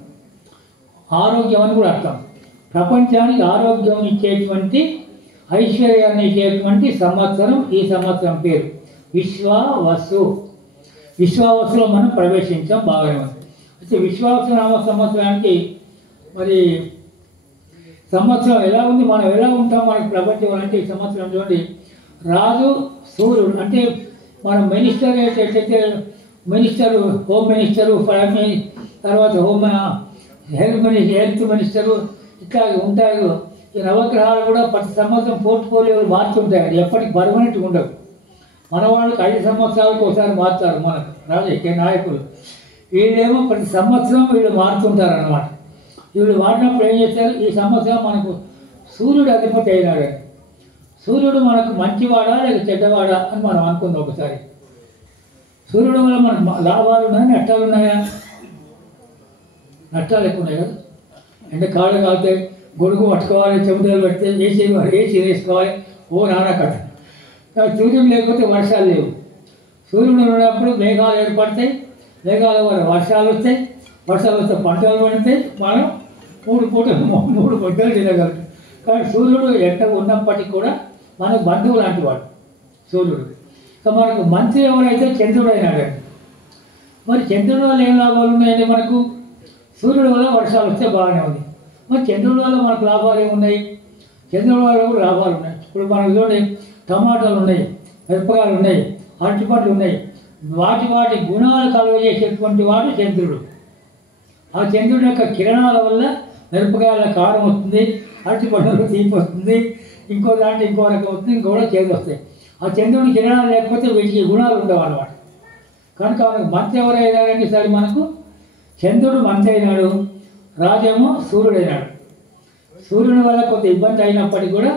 ఆరోగ్యం అని కూడా అర్థం. ప్రపంచానికి ఆరోగ్యం ఇచ్చేటువంటి, ఐశ్వర్యాన్ని ఇచ్చేటువంటి సంవత్సరం ఈ సంవత్సరం పేరు విశ్వావసు. విశ్వావసులో మనం ప్రవేశించాం. బాగానే ఉంది. అయితే విశ్వావసు నామ సంవత్సరానికి మరి సంవత్సరం ఎలా ఉంది, మనం ఎలా ఉంటాం మనకి ప్రపంచం అంటే ఈ సంవత్సరం చూడండి. రాజు సూర్యుడు అంటే మన మినిస్టర్ ఎట్లయితే మినిస్టరు, హోమ్ మినిస్టరు, తర్వాత హెల్త్ మినిస్టరు ఇట్లా ఉంటారు. ఈ నవగ్రహాలు కూడా ప్రతి సంవత్సరం పోర్ట్ఫోలియోలు మార్చుంటాయండి, ఎప్పటికి పర్మనెంట్గా ఉండవు. మన వాళ్ళకి 5 సంవత్సరాలకు ఒకసారి మారుతారు మనకు రాజకీయ నాయకులు. వీళ్ళేమో ప్రతి సంవత్సరం వీళ్ళు మారుతుంటారు అన్నమాట. వీళ్ళు వాడినప్పుడు ఏం చేస్తారు? ఈ సంవత్సరం మనకు సూర్యుడు అధిపతి అయినాడు. సూర్యుడు మనకు మంచివాడా లేక చెడ్డవాడా అని మనం అనుకుందాం ఒకసారి. సూర్యుడు వల్ల మనకు లాభాలు ఉన్నాయా నష్టాలు ఉన్నాయా? నష్టాలు ఎక్కువ ఉన్నాయి కదా. అంటే కాళ్ళు కాలుతాయి, గొడుగు పట్టుకోవాలి, చెమటలు పెడితే ఏసీ వేసుకోవాలి, ఓ నానా కథ. సూర్యుడు లేకపోతే వర్షాలు లేవు. సూర్యుడు ఉన్నప్పుడు మేఘాలు ఏర్పడతాయి, మేఘాల వల్ల వర్షాలు వస్తాయి, వర్షాలు వస్తే పంటలు పడితే మనం 3 పూటలు తినగలుగుతాం. కానీ సూర్యుడు ఎంట ఉన్నప్పటికీ కూడా మనకు బంధువు లాంటి వాడు సూర్యుడు. సో మనకు మంత్రి ఎవరైతే చంద్రుడు అయినాడు. మరి చంద్రుడి వల్ల ఏం లాభాలు ఉన్నాయండి మనకు? సూర్యుడి వల్ల వర్షాలు వస్తే బాగానే ఉంది. మరి చంద్రుడి వల్ల మనకు లాభాలు ఏమున్నాయి? చంద్రుడి వల్ల కూడా లాభాలు ఉన్నాయి. ఇప్పుడు మనకు చూడండి, టమాటాలు ఉన్నాయి, మిరపకాయలు ఉన్నాయి, అరటిపండ్లు ఉన్నాయి. వాటి గుణాలు కలుగజేసేటువంటి వాడు చంద్రుడు. ఆ చంద్రుడి యొక్క కిరణాల వల్ల మిరపకాయల కారం వస్తుంది, అరటిపండ్లు తీపి వస్తుంది, ఇంకో దాంట్లో ఇంకో రకం వస్తుంది, ఇంకో చేదు వస్తాయి. ఆ చంద్రుడి కిరణాలు లేకపోతే వీటికి గుణాలు ఉండవు అన్నమాట. కనుక మనకు మంత్రి ఎవరైనారంటే సరే మనకు చంద్రుడు మంత్రి అయినాడు, రాజేమో సూర్యుడు అయినాడు. సూర్యుని వల్ల కొంత ఇబ్బంది అయినప్పటికీ కూడా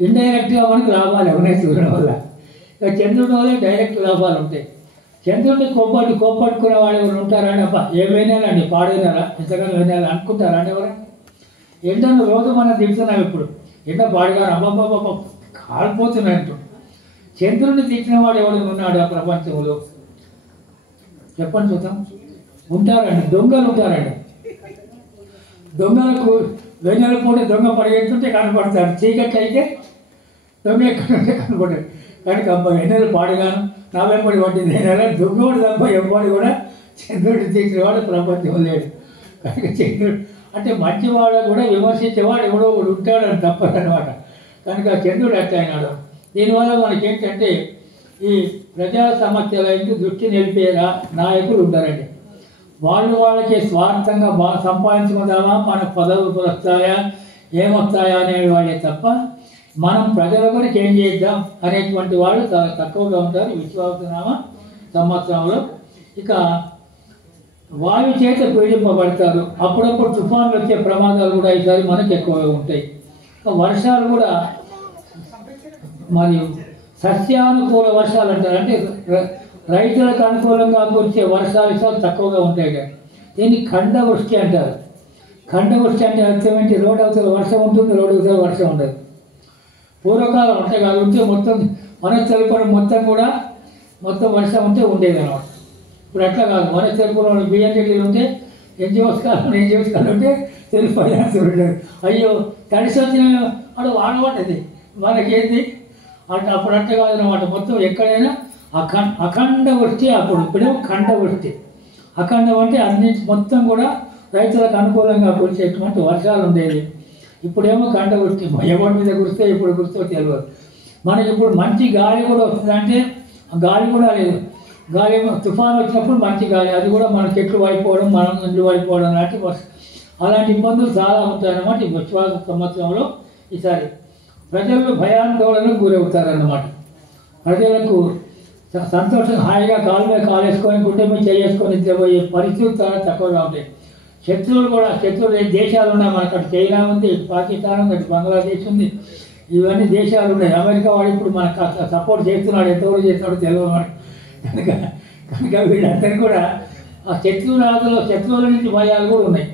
ఇండైరెక్ట్గా మనకు లాభాలు ఉన్నాయి సూర్యుని వల్ల. చంద్రుడి వల్ల డైరెక్ట్ లాభాలు ఉంటాయి. చంద్రుడిని కోప్పట్టుకునే వాళ్ళు ఎవరు ఉంటారని అబ్బా ఏ వేనేలండి పాడైనారా ఇంతకన్నా వేనేలా అనుకుంటారా అని ఎవరు? ఎండను రోజు మనం తిడుతున్నాం. ఇప్పుడు ఎండ పాడుగారు అబ్బాబ్బాబ్బా కాలిపోతున్నట్టు. చంద్రుడిని తిట్టిన వాడు ఎవడు ఉన్నాడు ఆ ప్రపంచంలో? చెప్పండి చూద్దాం. ఉంటారండి, దొంగలు ఉంటారండి. దొంగలకు వెన్నెల పూట దొంగ పరిగెత్తుంటే కనపడతాడు, చీకట్లు అయితే దొంగ ఎక్కడుంటే కనపడతాడు. కనుక అబ్బా వెన్నెలు పాడుగాను నా వెంబడి పట్టింది నేనలా దొంగోడు తప్ప ఎవ్వడు కూడా చంద్రుడిని తీసినవాడు ప్రపంచం లేడు. కనుక చంద్రుడు అంటే మంచివాడు కూడా విమర్శించేవాడు ఎవడో ఒకడు ఉంటాడని తప్పదనమాట. కనుక చంద్రుడు అట్లా అయినాడు. దీనివల్ల మనకేంటంటే ఈ ప్రజా సమస్యల దృష్టి నిలిపే నాయకులు ఉంటారండి. వాళ్ళకే స్వార్థంగా బాగా సంపాదించుకుందామా, మనకు పదవులు వస్తాయా ఏమొస్తాయా అనేవాళ్ళే తప్ప మనం ప్రజల గురించి ఏం చేద్దాం అనేటువంటి వాళ్ళు చాలా తక్కువగా ఉంటారు విశ్వాసనామ సంవత్సరంలో. ఇక వాయు చేత పీడింపబడతారు. అప్పుడప్పుడు తుఫాన్లు వచ్చే ప్రమాదాలు కూడా ఈసారి మనకు ఎక్కువగా ఉంటాయి. వర్షాలు కూడా మరియు సస్యానుకూల వర్షాలు అంటారు, అంటే రైతులకు అనుకూలంగా కురిసే వర్షాలు తక్కువగా ఉంటాయి కదా, దీన్ని ఖండవృష్టి అంటారు. ఖండవృష్టి అంటే అర్థం ఏంటి? రోడ్డు అవతల వర్షం ఉంటుంది, రోడ్డు అవతల వర్షం ఉండదు. పూర్వకాలం అంటే కాదు ఉంటే మొత్తం మన తెలుపురం మొత్తం వర్షం ఉంటే ఉండేది అనమాట. ఇప్పుడు అట్లా కాదు, మన తెలుపురం బియ్యం చెట్లు ఉంటే ఎన్జిఓస్ కాలం ఉంటే తెలుపు ఉండదు. అయ్యో తడిసి వచ్చిన వాడు వాడబడ్డది మనకేంది అంటే అప్పుడు అట్లా కాదు అనమాట. మొత్తం ఎక్కడైనా అఖండ వృష్టి. అప్పుడు ఇప్పుడేమో ఖండ వృష్టి. అఖండం అంటే అన్ని మొత్తం కూడా రైతులకు అనుకూలంగా కురిసేటువంటి వర్షాలు ఉండేది. ఇప్పుడేమో ఖండ వృష్టి, ఎవరి మీద కురిస్తే ఇప్పుడు కురిస్తే తెలియదు. మనకి ఇప్పుడు మంచి గాలి కూడా వస్తుందంటే గాలి కూడా లేదు. గాలి ఏమో తుఫాను వచ్చినప్పుడు మంచి గాలి, అది కూడా మన చెట్లు వాడిపోవడం, మనం ఇండ్లు వాడిపోవడం లాంటి అలాంటి ఇబ్బందులు చాలా ఉంటాయన్నమాట. ఈ విశ్వాస సంవత్సరంలో ఈసారి ప్రజలు భయాందోళనకు గురవుతారన్నమాట. ప్రజలకు సంతోషం హాయిగా కాలు మీద కాలేసుకొని గుండె మీద చేసుకొని నిద్రపోయే పరిస్థితులు చాలా తక్కువగా ఉంటాయి. శత్రువులు దేశాలు ఉన్నాయి మనకు. అటు చైనా ఉంది, పాకిస్తాన్ ఉంది, అటు బంగ్లాదేశ్ ఉంది, ఇవన్నీ దేశాలు ఉన్నాయి. అమెరికా వాడు ఇప్పుడు మనకు సపోర్ట్ చేస్తున్నాడు, ఎంతవరకు చేస్తున్నాడో తెలియదు మనకు. కనుక వీళ్ళందరూ కూడా ఆ శత్రువుల నుంచి భయాలు కూడా ఉన్నాయి.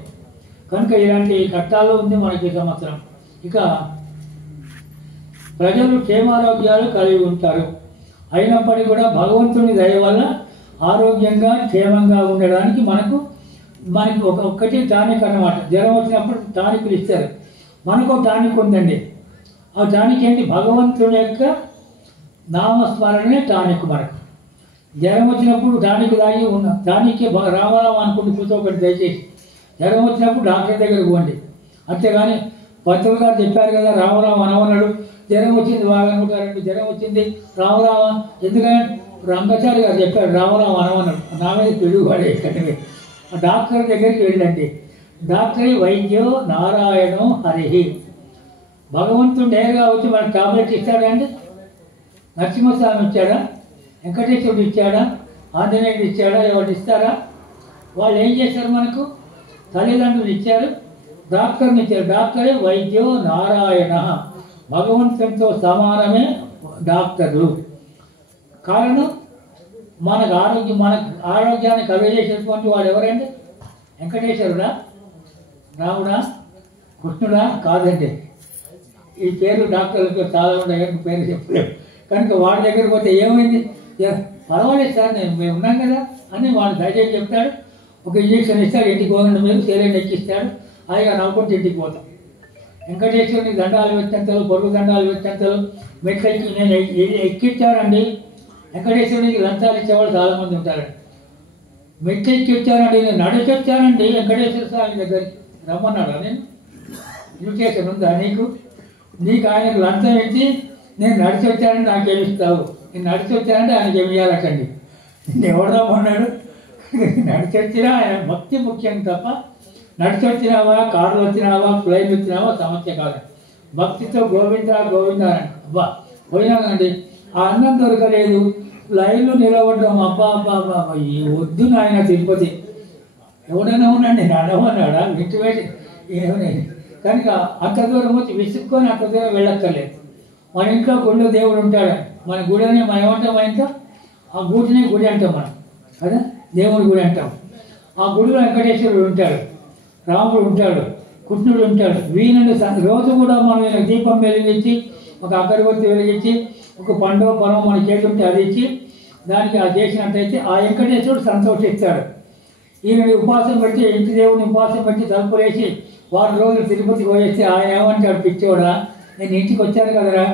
కనుక ఇలాంటి కష్టాలు ఉంది మనకి ఈ సంవత్సరం. ఇక ప్రజలు క్షేమారోగ్యాలు కలిగి ఉంటారు. అయినప్పటికీ కూడా భగవంతుని దయ వల్ల ఆరోగ్యంగా క్షేమంగా ఉండడానికి మనకి ఒక్కటి టానిక్ అన్నమాట. జ్వరం వచ్చినప్పుడు టానిక్లు ఇస్తారు. మనకు టానిక్ ఉందండి. ఆ టానిక్ ఏంటి? భగవంతుని యొక్క నామస్మరణే టానిక్. మనకు జ్వరం వచ్చినప్పుడు టానిక్ తాగి టానిక్ రామరామ అనుకుంటూ కూర్చోబెట్టి దయచేసి జ్వరం వచ్చినప్పుడు డాక్టర్ దగ్గరకు పోండి. అంతేగాని పంతులు గారు చెప్పారు కదా రామరామ అనవన్నాడు, జ్వరం వచ్చింది వాగనుకుంటారండి, జ్వరం వచ్చింది రామరామ ఎందుకని రంగాచారి గారు చెప్పారు రామరామ అనవన్నాడు. నా మీద పిడుగుపడే డాక్టర్ దగ్గరికి వెళ్ళండి. డాక్టర్ వైద్యో నారాయణో హరి. భగవంతుడు నేరుగా వచ్చి మనకు టాబ్లెట్ ఇస్తాడండి. నరసింహస్వామి ఇచ్చాడా, వెంకటేశ్వరుడు ఇచ్చాడా, ఆంజనేయుడు ఇచ్చాడా, ఎవరు ఇస్తారా? వాళ్ళు ఏం చేశారు? మనకు తల్లిదండ్రులు ఇచ్చారు, డాక్టర్ని ఇచ్చారు. డాక్టరే వైద్యో నారాయణ, భగవంతునితో సమానమే డాక్టర్లు. కారణం మన ఆరోగ్యాన్ని కలుగజేసేటువంటి వాడు ఎవరండి? వెంకటేశ్వరుడా, రాముడా, కృష్ణుడా? కాదండి. ఈ పేర్లు డాక్టర్లకు చాలా ఉన్నాయి, పేరు చెప్పలేము. కనుక వాడి దగ్గరికి పోతే ఏమైంది? పర్వాలేదు సార్, మేము ఉన్నాం కదా అని వాడు దయచేసి చెప్తాడు. ఒక ఇంజక్షన్ ఇస్తాడు, ఇంటికి పోకుండా మీరు సేలైన్ ఎక్కిస్తాడు, హాయిగా నవ్వుకుంటూ ఇంటికి పోతాం. వెంకటేశ్వరుని దండాలు వ్యక్తంతలు, పొరుగు దండాలు వ్యక్తంతలు మెట్లెక్కి నేను ఎక్కిచ్చానండి. వెంకటేశ్వరునికి లంచాలు ఇచ్చేవాళ్ళు చాలామంది ఉంటారండి. మెట్లు ఎక్కిచ్చానండి, నేను నడిచొచ్చానండి వెంకటేశ్వర స్వామి దగ్గరికి రమ్మన్నాడు. నేను ఇన్విటేషన్ ఉందా నీకు? ఆయనకు లంచం ఇచ్చి నేను నడిచి వచ్చానంటే నాకేమిస్తావు, నేను నడిచి వచ్చానంటే ఆయనకి ఏమి ఇవ్వాలటండి. నేను ఎవరు రమ్మన్నాడు? నడిచి వచ్చినా ఆయన భక్తి ముఖ్యం తప్ప నడిచి వచ్చినావా, కారులో వచ్చినావా, ఫ్లైట్ వచ్చినావా సమస్య కాదు. భక్తితో గోవింద గోవింద అని అబ్బా పోయినానండి. ఆ అన్నం దొరకలేదు, లైన్లో నిలబడ్డాం. అబ్బా అబ్బా అబ్బా ఈ వద్దు నాయన తిరుపతి, ఎవడైనా ఉన్నాండి నేను అడవన్నాడా వింటువేసి ఏమనేది. కనుక అంత దూరం వచ్చి విసుక్కొని అంత దూరం వెళ్ళక్కర్లేదు. మన ఇంట్లో గుళ్ళు దేవుడు ఉంటాడు. మన గుడి అని మనం ఏమంటాం? మన ఇంట్లో ఆ గూటిని గుడి అంటాం మనం. కదా దేవుని గుడి అంటాం. ఆ గుడిలో వెంకటేశ్వరుడు ఉంటాడు, రాముడు ఉంటాడు, కృష్ణుడు ఉంటాడు. వీళ్ళని రోజు కూడా మనం ఈయన దీపం వెలిగించి ఒక అగరబత్తి వెలిగించి ఒక పండు పొలం మన చేతి ఉంటే అది ఇచ్చి దానికి అది చేసినట్టయితే ఆ వెంకటేశ్వరుడు సంతోషిస్తాడు. ఈయనని ఉపాసం పెట్టి ఇంటి దేవుడిని ఉపాసం పెట్టి తలుపులేసి 4 రోజులు తిరుపతికి పోయేస్తే ఆయన ఏమంటాడు, పిచ్చోడా నేను ఇంటికి వచ్చాను కదరా,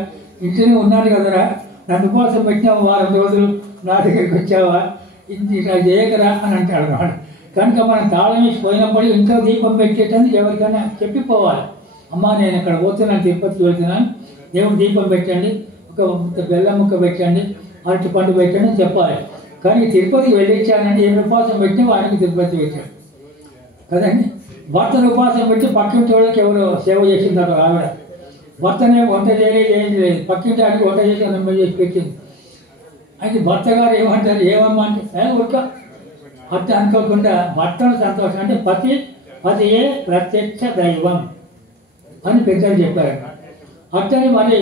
ఇంటిని ఉన్నాను కదరా, నన్ను ఉపాసం పెట్టావు 4 రోజులు నా దగ్గరికి వచ్చావా, ఇట్లా చేయకరా అని అంటాడు వాడు. కనుక మనం తాళం వేసి పోయినప్పుడు ఇంట్లో దీపం పెట్టేటందుకు ఎవరికైనా చెప్పిపోవాలి, అమ్మ నేను ఇక్కడ పోతున్నాను, తిరుపతికి వెళ్తున్నాను, దేవుడు దీపం పెట్టండి, ఒక బెల్లం ముక్క పెట్టండి, అరటి పండు పెట్టండి అని చెప్పాలి. కానీ తిరుపతికి వెళ్ళిచ్చానండి, ఏ ఉపాసం పెట్టి వాడికి తిరుపతి పెట్టాడు కదండి. భర్తను ఉపాసం పెట్టి పక్కింటి వాళ్ళకి ఎవరు సేవ చేసిందారు ఆవిడ, భర్తనే వంట చేయలేదు, పక్కింటి ఆడికి వంట చేసి అన్నం చేసి పెట్టింది. అయితే భర్త గారు ఏమంటారు, ఏమమ్మా అంటే ఉడక అట్ట అనుకోకుండా భర్తను సంతోషం అంటే పతియే ప్రత్యక్ష దైవం అని పెద్దలు చెప్పారు. అట్టని మరి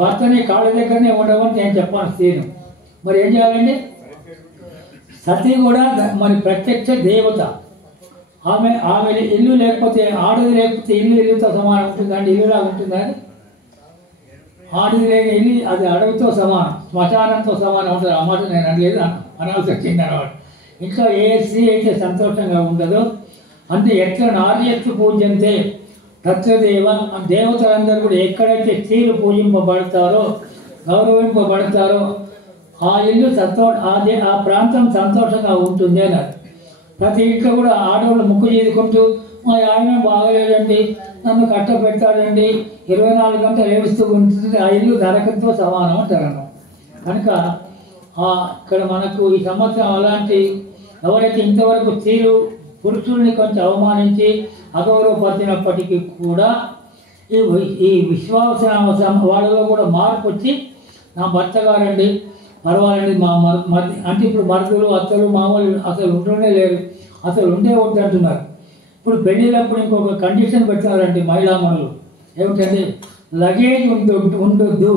భర్తని కాళ్ళ దగ్గరనే ఉండవని నేను చెప్పాను స్త్రీను. మరి ఏం చేయాలండి, సతీ కూడా మరి ప్రత్యక్ష దేవత. ఆమె ఇల్లు లేకపోతే ఆడది లేకపోతే ఇల్లుతో సమానం ఉంటుందండి, ఇల్లులాగా ఉంటుందా, ఆడది లేని ఇల్లు అది అడవితో సమానం, శ్మశానంతో సమానం ఉంటుంది. అన్నమాట నేను అనలేదు, అనాల్సి వచ్చింది అన్నమాట. ఇంకా ఏ స్త్రీ అయితే సంతోషంగా ఉండదో అంటే ఎట్లా నార్యత్తు పూజ్యంతే తత్వదేవ, దేవతలందరూ కూడా ఎక్కడైతే స్త్రీలు పూజింపబడతారో గౌరవింపబడతారో ఆ ఇల్లు ఆ ప్రాంతం సంతోషంగా ఉంటుంది అన్నారు. ప్రతి ఇంట్లో కూడా ఆడవాళ్ళు ముక్కు చేదుకుంటూ మా ఆయన బాగలేదండి, నన్ను కట్టబెట్టాడండి, 24 గంటలు ఏడుస్తూ ఉంటుంది, ఆ ఇల్లు నరకంతో సమానం అంటారు. కనుక ఇక్కడ మనకు ఈ సంవత్సరం అలాంటి ఎవరైతే ఇంతవరకు స్త్రీలు పురుషుల్ని కొంచెం అవమానించి అగౌరవపరిచినప్పటికీ కూడా ఈ విశ్వాసనామ వాళ్ళలో కూడా మార్పు వచ్చి నా భర్త గారండి పర్వాలండి మా అంటే ఇప్పుడు మరుదులు అత్తలు మామూలు అసలు ఉంటూనే లేరు, అసలు ఉండే వద్దు అంటున్నారు. ఇప్పుడు పెళ్ళిళ్ళప్పుడు ఇంకొక కండిషన్ పెట్టారండి మహిళామణులు, ఏమిటంటే లగేజ్ ఉండొద్దు.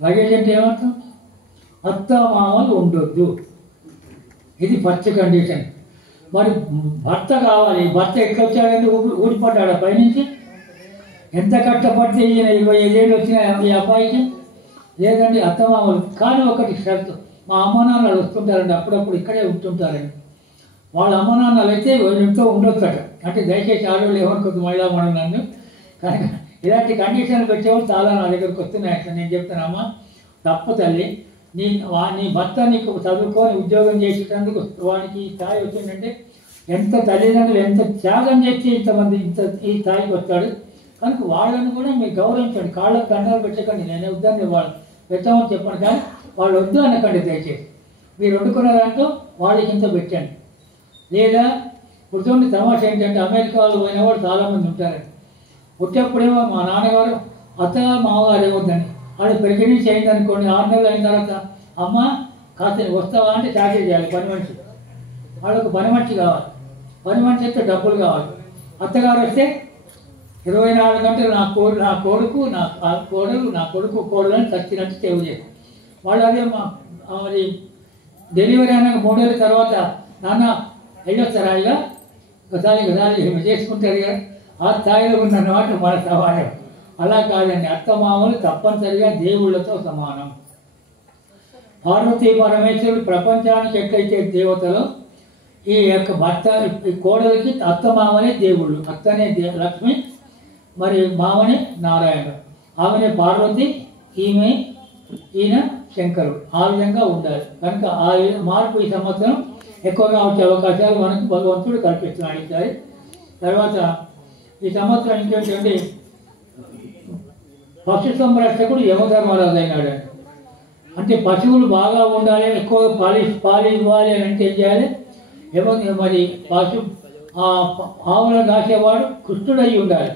లగేజ్ అంటే ఏమంటాం, అత్త మామలు ఉండొద్దు, ఇది ఫస్ట్ కండిషన్. మరి భర్త కావాలి, భర్త ఎట్లా వచ్చాడంటే ఊడిపడ్డాడు పైనుంచి, ఎంత కష్టపడితే ఈయన 25 ఏళ్ళు వచ్చిన ఈ అబ్బాయికి లేదండి అత్తమామలు. కానీ ఒకటి షరతు, మా అమ్మ నాన్నలు వస్తుంటారండి అప్పుడప్పుడు ఇక్కడే ఉంటుంటారండి, వాళ్ళ అమ్మ నాన్నలు అయితే ఇంట్లో ఉండొచ్చట. అంటే దయచేసి ఆడవాళ్ళు ఎవరికి మహిళా నన్ను కానీ ఇలాంటి కండిషన్లు పెట్టేవాళ్ళు చాలా నా దగ్గరకు వస్తున్నాయి. అట్లా నేను చెప్తానమ్మా తప్పు తల్లి, నీ భర్త నీకు చదువుకొని ఉద్యోగం చేసేటందుకు వానికి ఈ స్థాయి వచ్చిందంటే ఎంత తల్లిదండ్రులు ఎంత త్యాగం చేసి ఈ స్థాయికి వచ్చాడు. కనుక వాళ్ళని కూడా మీరు గౌరవించండి, కాళ్ళకు దండాలు పెట్టకండి. నేనే వద్దని వాళ్ళు పెట్టామని చెప్పండి, కానీ వాళ్ళు వద్దు అనకండి దయచేసి. మీరు వండుకున్న దాంట్లో వాళ్ళకి ఇంత పెట్టండి. లేదా పుడుతుండే తమాష ఏంటంటే అమెరికాలో పోయిన వాళ్ళు చాలామంది ఉంటారండి. పుట్టేప్పుడేమో మా నాన్నగారు అత్తగారు మామగారు ఏమొద్దని వాళ్ళు ప్రెగ్నెన్సీ అయింది అనుకోండి, 6 నెలలు అయిన తర్వాత అమ్మ కాస్త వస్తావా అంటే చాకరీ చేయాలి పని మనిషి, వాళ్ళకు పని మనిషి కావాలి, పని మనిషి అయితే డబ్బులు కావాలి. అత్తగారు వస్తే 24 గంటలు నా కొడుకు కోడలు అని చచ్చినట్టు సేవ చేయాలి. వాళ్ళు అదే మరి డెలివరీ అయినాక 3 ఏళ్ళ తర్వాత నాన్న వెళ్ళొస్తారా ఇక ఒకసారి చేసుకుంటారు కదా, ఆ స్థాయిలో ఉన్నమాట మన సవాయం. అలా కాదండి, అత్తమామలు తప్పనిసరిగా దేవుళ్ళతో సమానం. పార్వతీ పరమేశ్వరుడు ప్రపంచానికి ఎట్లయితే దేవతలు, ఈ యొక్క భర్త కోడలికి అత్తమామనే దేవుళ్ళు. అత్తనే లక్ష్మి, మరి మామనే నారాయణ, ఆమెనే పార్వతి, ఈయన శంకరుడు. ఆ విధంగా ఉండాలి. కనుక ఆ మార్పు ఈ సంవత్సరం ఎక్కువగా వచ్చే అవకాశాలు మనకు భగవంతుడు కల్పిస్తున్నాడు ఈసారి. తర్వాత ఈ సంవత్సరం ఇంకేంటంటే పశు సంరక్షకుడు యమధర్మరాజు అయినాడు. అంటే పశువులు బాగా ఉండాలి, ఎక్కువగా పాలు ఇవ్వాలి అని అంటే ఏం చేయాలి, మరి ఆవులను కాసేవాడు కృష్ణుడై ఉండాలి.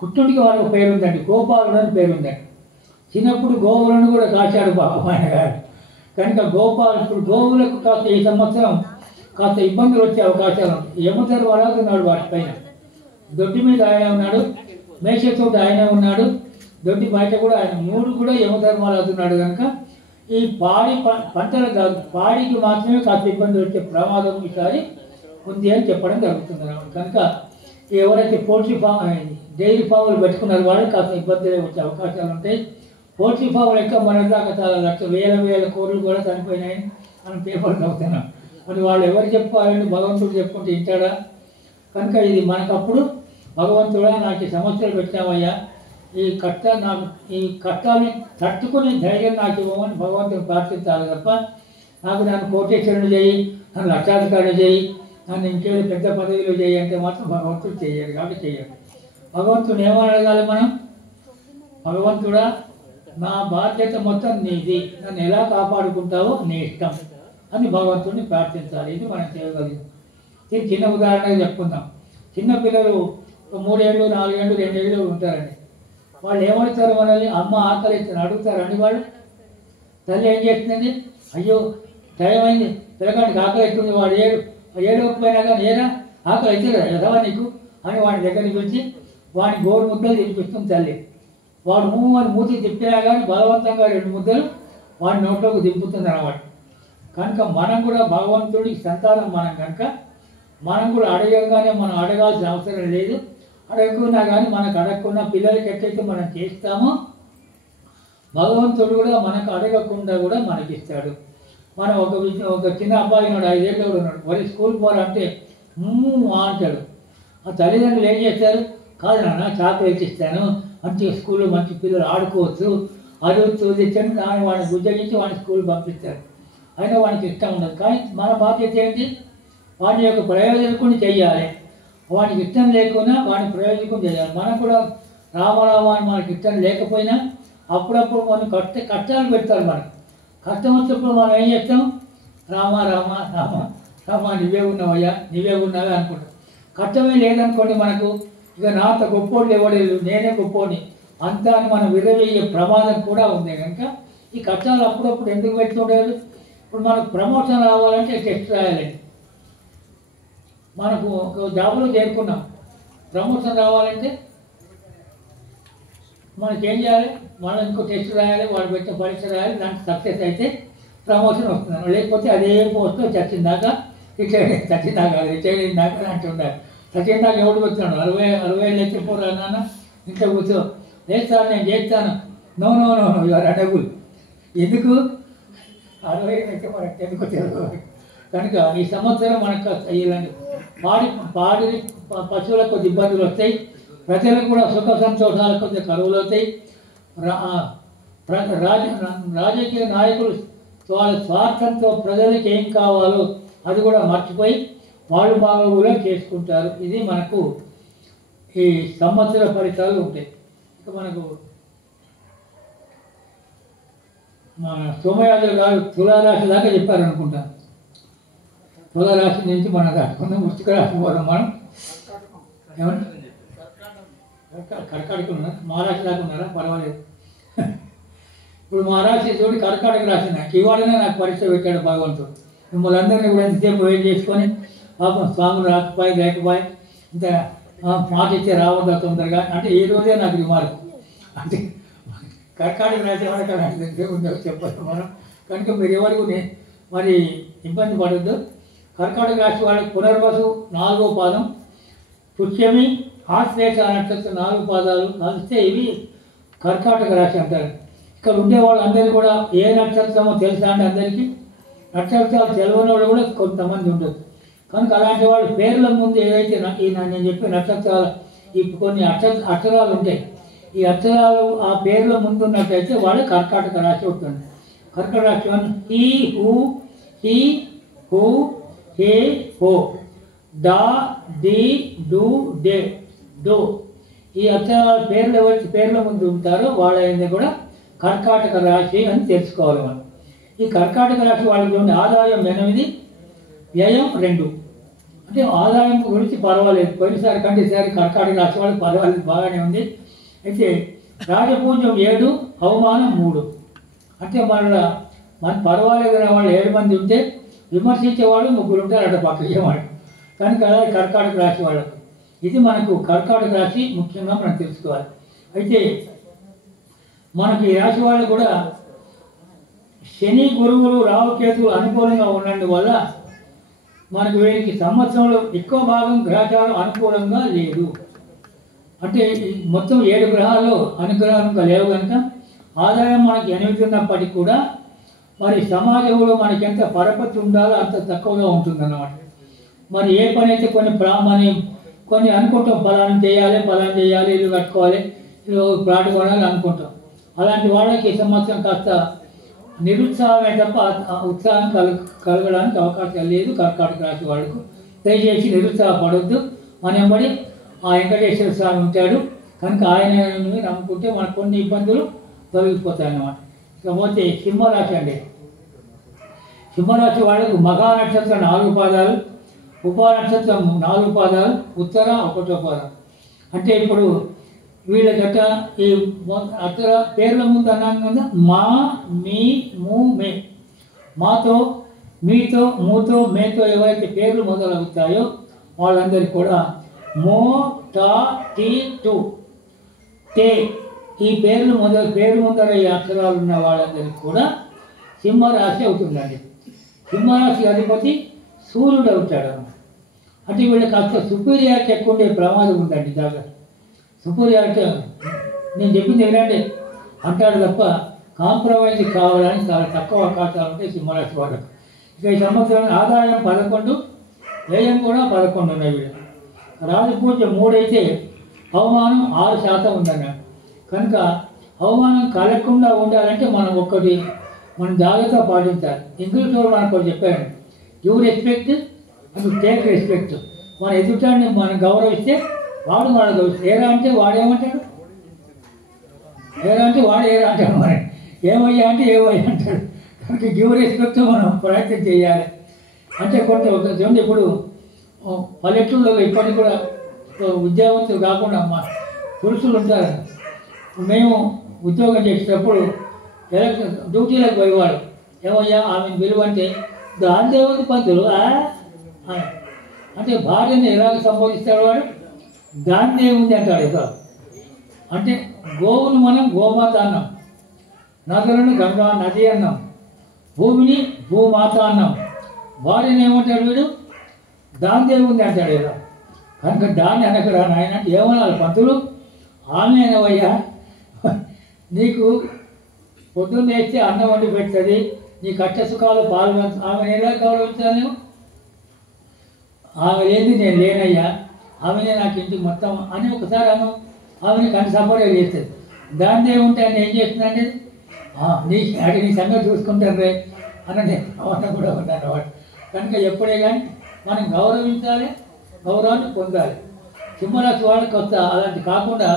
కృష్ణుడికి వాళ్ళకు పేరుందండి, గోపాలుడు అని పేరుందండి. చిన్నప్పుడు గోవులను కూడా కాశాడు బాబు ఆయన గారు. కనుక ఇప్పుడు గోవులకు కాస్త ఈ సంవత్సరం కాస్త ఇబ్బందులు వచ్చే అవకాశాలు ఉంటాయి. యమధర్మరాజు ఉన్నాడు వాటిపైన, దొడ్డి మీద ఆయన ఉన్నాడు, మేషతోటి ఆయన ఉన్నాడు, దొడ్డి బయట కూడా ఆయన, 3 కూడా యమధర్మరాజు ఉన్నాడు. కనుక ఈ పంటలు కాదు, పాడికి మాత్రమే కాస్త ఇబ్బంది వచ్చే ప్రమాదం ఈసారి ఉంది అని చెప్పడం జరుగుతుంది అన్నమాట. కనుక ఎవరైతే పోల్ట్రీ ఫామ్ డైరీ ఫామ్లు పెట్టుకున్నారు వాళ్ళు కాస్త ఇబ్బందులు వచ్చే అవకాశాలు ఉంటాయి. పోల్ట్రీ ఫామ్లు ఎక్కువ మన దాకా చాలా వేల కోళ్ళు కూడా చనిపోయినాయి మనం పేపర్లు చదువుతున్నాం. మరి వాళ్ళు ఎవరు చెప్పాలంటే భగవంతుడు చెప్పుకుంటే ఇంటాడా? కనుక ఇది మనకప్పుడు భగవంతుడా నాకు ఈ సమస్యలు పెట్టామయ్యా, ఈ కష్టాన్ని తట్టుకునే ధైర్యం నాకు ఇవ్వమని భగవంతుని ప్రార్థించాలి తప్ప నన్ను కోటేశ్వరుని చేయి, నన్ను లక్షాధికారులు చేయి, నన్ను ఇంకేదో పెద్ద పదవిలో చేయి అంటే మాత్రం భగవంతుడు చేయాలి. కాబట్టి చేయాలి. భగవంతుడు ఏమని అడగాలి మనం? భగవంతుడా నా బాధ్యత మొత్తం నీది, నన్ను ఎలా కాపాడుకుంటావో నీ ఇష్టం అని భగవంతుడిని ప్రార్థించాలి. ఇది మనం చేయగలిగింది. ఇది చిన్న ఉదాహరణగా చెప్పుకుందాం. చిన్నపిల్లలు 3 ఏళ్ళు 4 ఏళ్ళు 2 ఏళ్ళు ఉంటారండి. వాళ్ళు ఏమడుతారు మనల్ని? అమ్మ ఆకలి ఇచ్చిన అడుగుతారండి వాళ్ళు. తల్లి ఏం చేస్తుందండి? అయ్యో టైం అయింది, పిల్లగాడికి ఆకలి అవుతుంది, వాడు ఏడవకపోయినా కానీ ఏరా ఆకలి అవుతుంది ఎదవా నీకు అని వాడి దగ్గరికి పిలిచి వాడిని గోడు ముద్దలు తినిపిస్తుంది తల్లి. వాడు అని మూతి తిప్పినా కానీ బలవంతంగా 2 ముద్దలు వాడి నోట్లోకి దింపుతుంది అన్నమాట. కనుక మనం కూడా భగవంతుడికి సంతానం మనం కనుక మనం కూడా అడగగానే మనం అడగాల్సిన అవసరం లేదు. అడగకున్నా కానీ మనకు అడగకుండా పిల్లలకి ఎట్లయితే మనం చేస్తామో భగవంతుడు కూడా మనకు అడగకుండా కూడా మనకిస్తాడు. మనం ఒక చిన్న అబ్బాయి ఉన్నాడు, 5 ఏళ్ళు ఉన్నాడు, మరి స్కూల్ పోవాలంటే అంటాడు. ఆ తల్లిదండ్రులు ఏం చేస్తారు? కాదు నాన్న చాక్లెట్ ఇస్తాను, మంచిగా స్కూల్లో మంచి పిల్లలు ఆడుకోవచ్చు, అడుగుతూ తెచ్చండి దాన్ని వాడిని బుజ్జగించి వాడిని స్కూల్ పంపిస్తారు. అయినా వానికి ఇష్టం ఉండదు. కానీ మన బాధ్యత ఏంటి? వాడి యొక్క ప్రయోజకుని చెయ్యాలి. వాడికి ఇష్టం లేకున్నా వాడిని ప్రయోజకం చేయాలి. మనం కూడా రామరామ అని మనకి ఇష్టం లేకపోయినా అప్పుడప్పుడు మనం కష్టాలు పెడతారు. మనకు కష్టం వచ్చినప్పుడు మనం ఏం చేస్తాం? రామ రామ రామ రామ నువ్వే ఉన్నావయ్యా, నువ్వే ఉన్నావే అనుకుంటాం. కష్టమే లేదనుకోండి మనకు, ఇక నాంత గొప్పోళ్ళు ఎవడేళ్ళు, నేనే గొప్పోని అంతా అని మనం విరవయ్యే ప్రమాదం కూడా ఉంది. కనుక ఈ కష్టాలు అప్పుడప్పుడు ఎందుకు పెట్టుకుంటారు? ఇప్పుడు మనకు ప్రమోషన్ రావాలంటే టెస్ట్ రాయాలండి. మనకు ఒక జాబులో చేరుకున్నాం, ప్రమోషన్ రావాలంటే మనకేం చేయాలి? మనం ఇంకో టెస్ట్ రాయాలి, వాడు పెట్టిన పరీక్ష రాయాలి, దానికి సక్సెస్ అయితే ప్రమోషన్ వస్తున్నాను. లేకపోతే అదే పోస్ట్లో చచ్చిందాకా చచ్చిందాకా రిటైర్ అంటుండాలి. చచ్చిందాకా ఎవడు వచ్చాడు? 60 ఏళ్ళు ఎత్తిపోరా నాన్న ఇంట్లో కూర్చో, లేస్తాను నేను చేస్తాను. No no no no your adorable. ఎందుకు 60 ఏళ్ళు అయితే మనకు ఎందుకు తెలుగు. కనుక ఈ సంవత్సరం మనకు ఇలాంటి పాడి పశువులకు కొద్ది ఇబ్బందులు వస్తాయి, ప్రజలకు కూడా సుఖ సంతోషాలకు కొద్ది కరువులు అవుతాయి. రాజకీయ నాయకులు వాళ్ళ స్వార్థంతో ప్రజలకు ఏం కావాలో అది కూడా మర్చిపోయి వాళ్ళు బాగా చేసుకుంటారు. ఇది మనకు ఈ సంవత్సర ఫలితాలు ఉంటాయి. ఇక మనకు మన సోమయాజులు గారు తులారాశి దాకా చెప్పారనుకుంటాను. తులారాశి నుంచి మనం దాటుకున్నాం, వృశ్చిక రాశి పోదాం మనం. ఏమన్నా కర్కాటకులు ఉన్నారు, మా రాశి దాకా ఉన్నారా? పర్వాలేదు. ఇప్పుడు మా రాశి చూడు కర్కాటక రాశి. నాకు ఇవాళనే నాకు పరీక్ష పెట్టాడు భగవంతుడు. మిమ్మల్ని అందరినీ కూడా ఎంతసేపు వెయిట్ చేసుకొని పాపం స్వాములు రాకపోయి లేకపోయి ఇంత మాట ఇచ్చే రావద్దా తొందరగా అంటే ఈ రోజే నాకు రిమార్క్. అంటే కర్కాటక రాశి వాళ్ళకి నాకు చెప్పాలి మనం. కనుక మీరు ఎవరికి మరి ఇబ్బంది పడద్దు. కర్కాటక రాశి వాళ్ళకి పునర్వసు 4వ పాదం, పుష్యమి, ఆశ్లేష నక్షత్రం 4 పాదాలు కలిస్తే ఇవి కర్కాటక రాశి అంటారు. ఇక్కడ ఉండే వాళ్ళందరికీ కూడా ఏ నక్షత్రమో తెలుసా అంటే అందరికీ నక్షత్రాలు తెలియని వాళ్ళు కూడా కొంతమంది ఉండదు. కనుక అలాంటి వాళ్ళు పేర్ల ముందు ఏదైతే నేను చెప్పే నక్షత్రాలు ఈ కొన్ని అక్షరాలు ఉంటాయి, ఈ అక్షరాలు ఆ పేర్ల ముందు ఉన్నట్టయితే వాళ్ళు కర్కాటక రాశి అవుతుంది. కర్కాటక రాశి హీ హూ హీ హూ హే హో డా డి డు డే డో ఈ అక్షరాల పేర్లు ఎవరి పేర్ల ముందు ఉంటారో వాళ్ళని కూడా కర్కాటక రాశి అని తెలుసుకోవాలి మనం. ఈ కర్కాటక రాశి వాళ్ళకి ఉండే ఆదాయం 8, వ్యయం 2. అంటే ఆదాయం గురించి పర్వాలేదు, పోయినసారి కంటే ఈసారి కర్కాటక రాశి వాళ్ళకి పర్వాలేదు, బాగానే ఉంది. అయితే రాజపూజ్యం 7, అవమానం 3. అంటే మన పర్వాలేదు అనే వాళ్ళు 7 మంది ఉంటే విమర్శించేవాళ్ళు 3 ఉంటారు అటు పక్కకి వాళ్ళు. కనుక కర్కాటక రాశి వాళ్ళకు ఇది మనకు కర్కాటక రాశి ముఖ్యంగా మనం తెలుసుకోవాలి. అయితే మనకి ఈ రాశి వాళ్ళు కూడా శని గురువులు రావుకేతులు అనుకూలంగా ఉండడం వల్ల మనకు వీరికి సంవత్సరంలో ఎక్కువ భాగం గ్రహచారం అనుకూలంగా లేదు. అంటే మొత్తం 7 గ్రహాలు అనుకూలంగా లేవు కనుక ఆదాయం మనకి 8 ఉన్నప్పటికీ కూడా మరి సమాజంలో మనకి ఎంత పరపతి ఉండాలో అంత తక్కువగా ఉంటుందన్నమాట. మరి ఏ పని అయితే కొన్ని అనుకుంటాం, ఫలాన్ని చేయాలి, ఇల్లు కట్టుకోవాలి, ఇల్లు ప్లాట్ కొనాలి అనుకుంటాం. అలాంటి వాళ్ళకి ఈ సంవత్సరం కాస్త నిరుత్సాహమే తప్ప ఉత్సాహం కలగడానికి అవకాశం లేదు. కర్కాటక రాశి వాళ్ళకు దయచేసి నిరుత్సాహపడొద్దు. మనబడి ఆ వెంకటేశ్వర స్వామి ఉంటాడు కనుక ఆయన నమ్ముకుంటే మనకు కొన్ని ఇబ్బందులు తొలగిపోతాయి అన్నమాట. ఇకపోతే సింహరాశి అండి. సింహరాశి వాళ్ళకు మఘా నక్షత్రం 4 పాదాలు, ఉపా నక్షత్రం 4 పాదాలు, ఉత్తర 1వ పాదం. అంటే ఇప్పుడు వీళ్ళ గట్ట ఈ అత్తర పేర్ల ముందు అన్నాను కదా, మా, మీ, ము, మే. మాతో, మీతో, మూతో, మేతో ఏవైతే పేర్లు మొదలవుతాయో వాళ్ళందరికీ కూడా మో, టా, టీ, టు, టే ఈ పేర్లు ముందర ఈ అక్షరాలు ఉన్న వాళ్ళందరికీ కూడా సింహరాశి అవుతుందండి. సింహరాశి అధిపతి సూర్యుడు అవుతాడు అన్నమాట. అంటే వీళ్ళకి కాస్త సుపీరియారిటీ ఎక్కువ ఉండే ప్రమాదం ఉందండి. జాగ్రత్త. సుపీరియారిటీ నేను చెప్పింది ఏంటంటే అంటాడు తప్ప కాంప్రమైజ్ కావడానికి చాలా తక్కువ అవకాశాలు ఉంటాయి సింహరాశి వాళ్ళకు. ఇక ఈ సంవత్సరం ఆదాయం 11, వ్యయం కూడా 11 ఉన్నాయి. వీళ్ళు రాజపూజ 3 అయితే అవమానం 6% ఉందన్నాడు. కనుక అవమానం కలగకుండా ఉండాలంటే మనం జాగ్రత్తగా పాటించాలి. ఇంగ్లీష్లో మనకు ఒకటి చెప్పాను, give respect and take respect. మన ఎదుటాన్ని మనం గౌరవిస్తే వాడు మనం గౌరవిస్తాడు. ఏరా అంటే వాడేమంటాడు, ఏరా అంటే వాడు ఏరా అంటాడు, మరి ఏమయ్యా అంటే ఏమయ్యా అంటాడు. కనుక గివ్ రెస్పెక్ట్ మనం ప్రయత్నం చేయాలి. అంటే చూడండి, ఇప్పుడు పల్లెటూళ్ళలో ఇప్పటికి కూడా విద్యావంతులు కాకుండా మా పురుషులు ఉంటారు. మేము ఉద్యోగం చేసేటప్పుడు డ్యూటీలకు పోయేవాడు. ఏమయ్యా ఆమెను విలువంటే దాని దేవుడి పంతులు అంటే భార్యను ఎలాగ సంబోధిస్తాడు వాడు, దాన్ని ఏముంది అంటాడు. ఇక అంటే గోవును మనం గోమాత అన్నాం, నదులను గంగా నది అన్నాం, భూమిని భూమాత అన్నాం. భార్యను ఏమంటాడు వీడు, దాని దేవుంది అంటాడు. ఇలా కనుక దాన్ని అనకరా నాయన అంటే ఏమనాలి పంతులు, ఆమె అనవయ్యా, నీకు పొద్దున్న వేస్తే అన్నం వండి పెడుతుంది, నీ కష్ట సుఖాలు పాల్గొంటు, ఆమెను ఎలా గౌరవించాను, ఆమె లేని నేను లేనయ్యా, ఆమెనే నాకు ఇంటికి మొత్తం అని ఒకసారి ఆమెని కంటి సపోర్ట్ చేస్తుంది. దాన్ని ఏముంటే ఆయన ఏం చేస్తుందంటే నీ సంగతి చూసుకుంటాను రే అన్న నేను కూడా ఉన్నాను వాడు. కనుక ఎప్పుడే కానీ మనం గౌరవించాలి, గౌరవాన్ని పొందాలి. సింహరాశి వాళ్ళకి కొత్త అలాంటి కాకుండా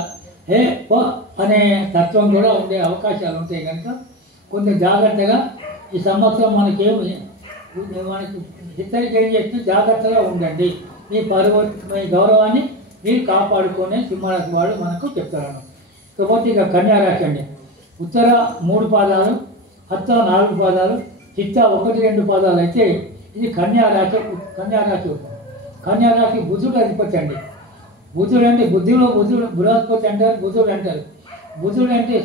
పో అనే తత్వం కూడా ఉండే అవకాశాలు ఉంటాయి. కనుక కొంచెం జాగ్రత్తగా ఈ సంవత్సరం మనకి హెచ్చరిక ఏం చేస్తే జాగ్రత్తగా ఉండండి. మీ గౌరవాన్ని మీరు కాపాడుకునే సింహరాశి వాళ్ళు మనకు చెప్తారు. కాకపోతే ఇక కన్యారాశి అండి. ఉత్తర 3 పాదాలు, హస్త 4 పాదాలు, చిత్త 1-2 పాదాలు అయితే ఇది కన్యారాశి. కన్యారాశి బుధుడు అధిపతి అండి. బుధుడు అంటే బుధుడు బృహస్పతి అంటారు, బుధుడు అంటారు. బుధుడు అంటే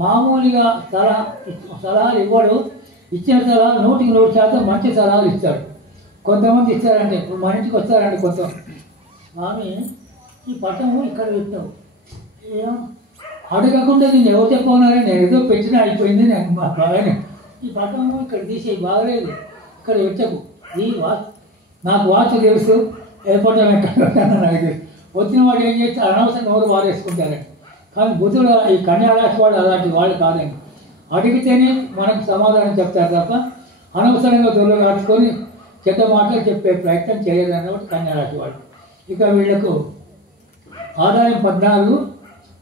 మామూలుగా సలహాలు ఇవ్వడు, ఇచ్చిన సలహాలు 100% మంచి సలహాలు ఇస్తాడు. కొంతమంది ఇస్తారంటే ఇప్పుడు మన ఇంటికి వస్తారండి కొంత, స్వామి ఈ పట్టము ఇక్కడ పెట్టావు, అడగకుండా నేను ఎవరు చెప్పన్నారని నేను ఏదో పెంచిన అయిపోయింది, నేను మా బాగానే ఈ పట్టము ఇక్కడ తీసే బాగలేదు, ఇక్కడ పెట్టకు, నాకు వాచ్ తెలుసు, ఏర్పడ్డాను ఎక్కడ నాకు తెలుసు. వచ్చిన వాడు ఏం చేస్తే అనవసరం ఎవరు వారేసుకుంటారండి. కానీ బుధుడు ఈ కన్యారాశి వాడు అలాంటి వాళ్ళు కాదండి. అడిగితేనే మనకు సమాధానం చెప్తారు తప్ప అనవసరంగా దొరలు రాసుకొని చెడ్డ మాటలు చెప్పే ప్రయత్నం చేయదన్నమాట కన్యారాశి వాళ్ళు. ఇక వీళ్లకు ఆదాయం 14,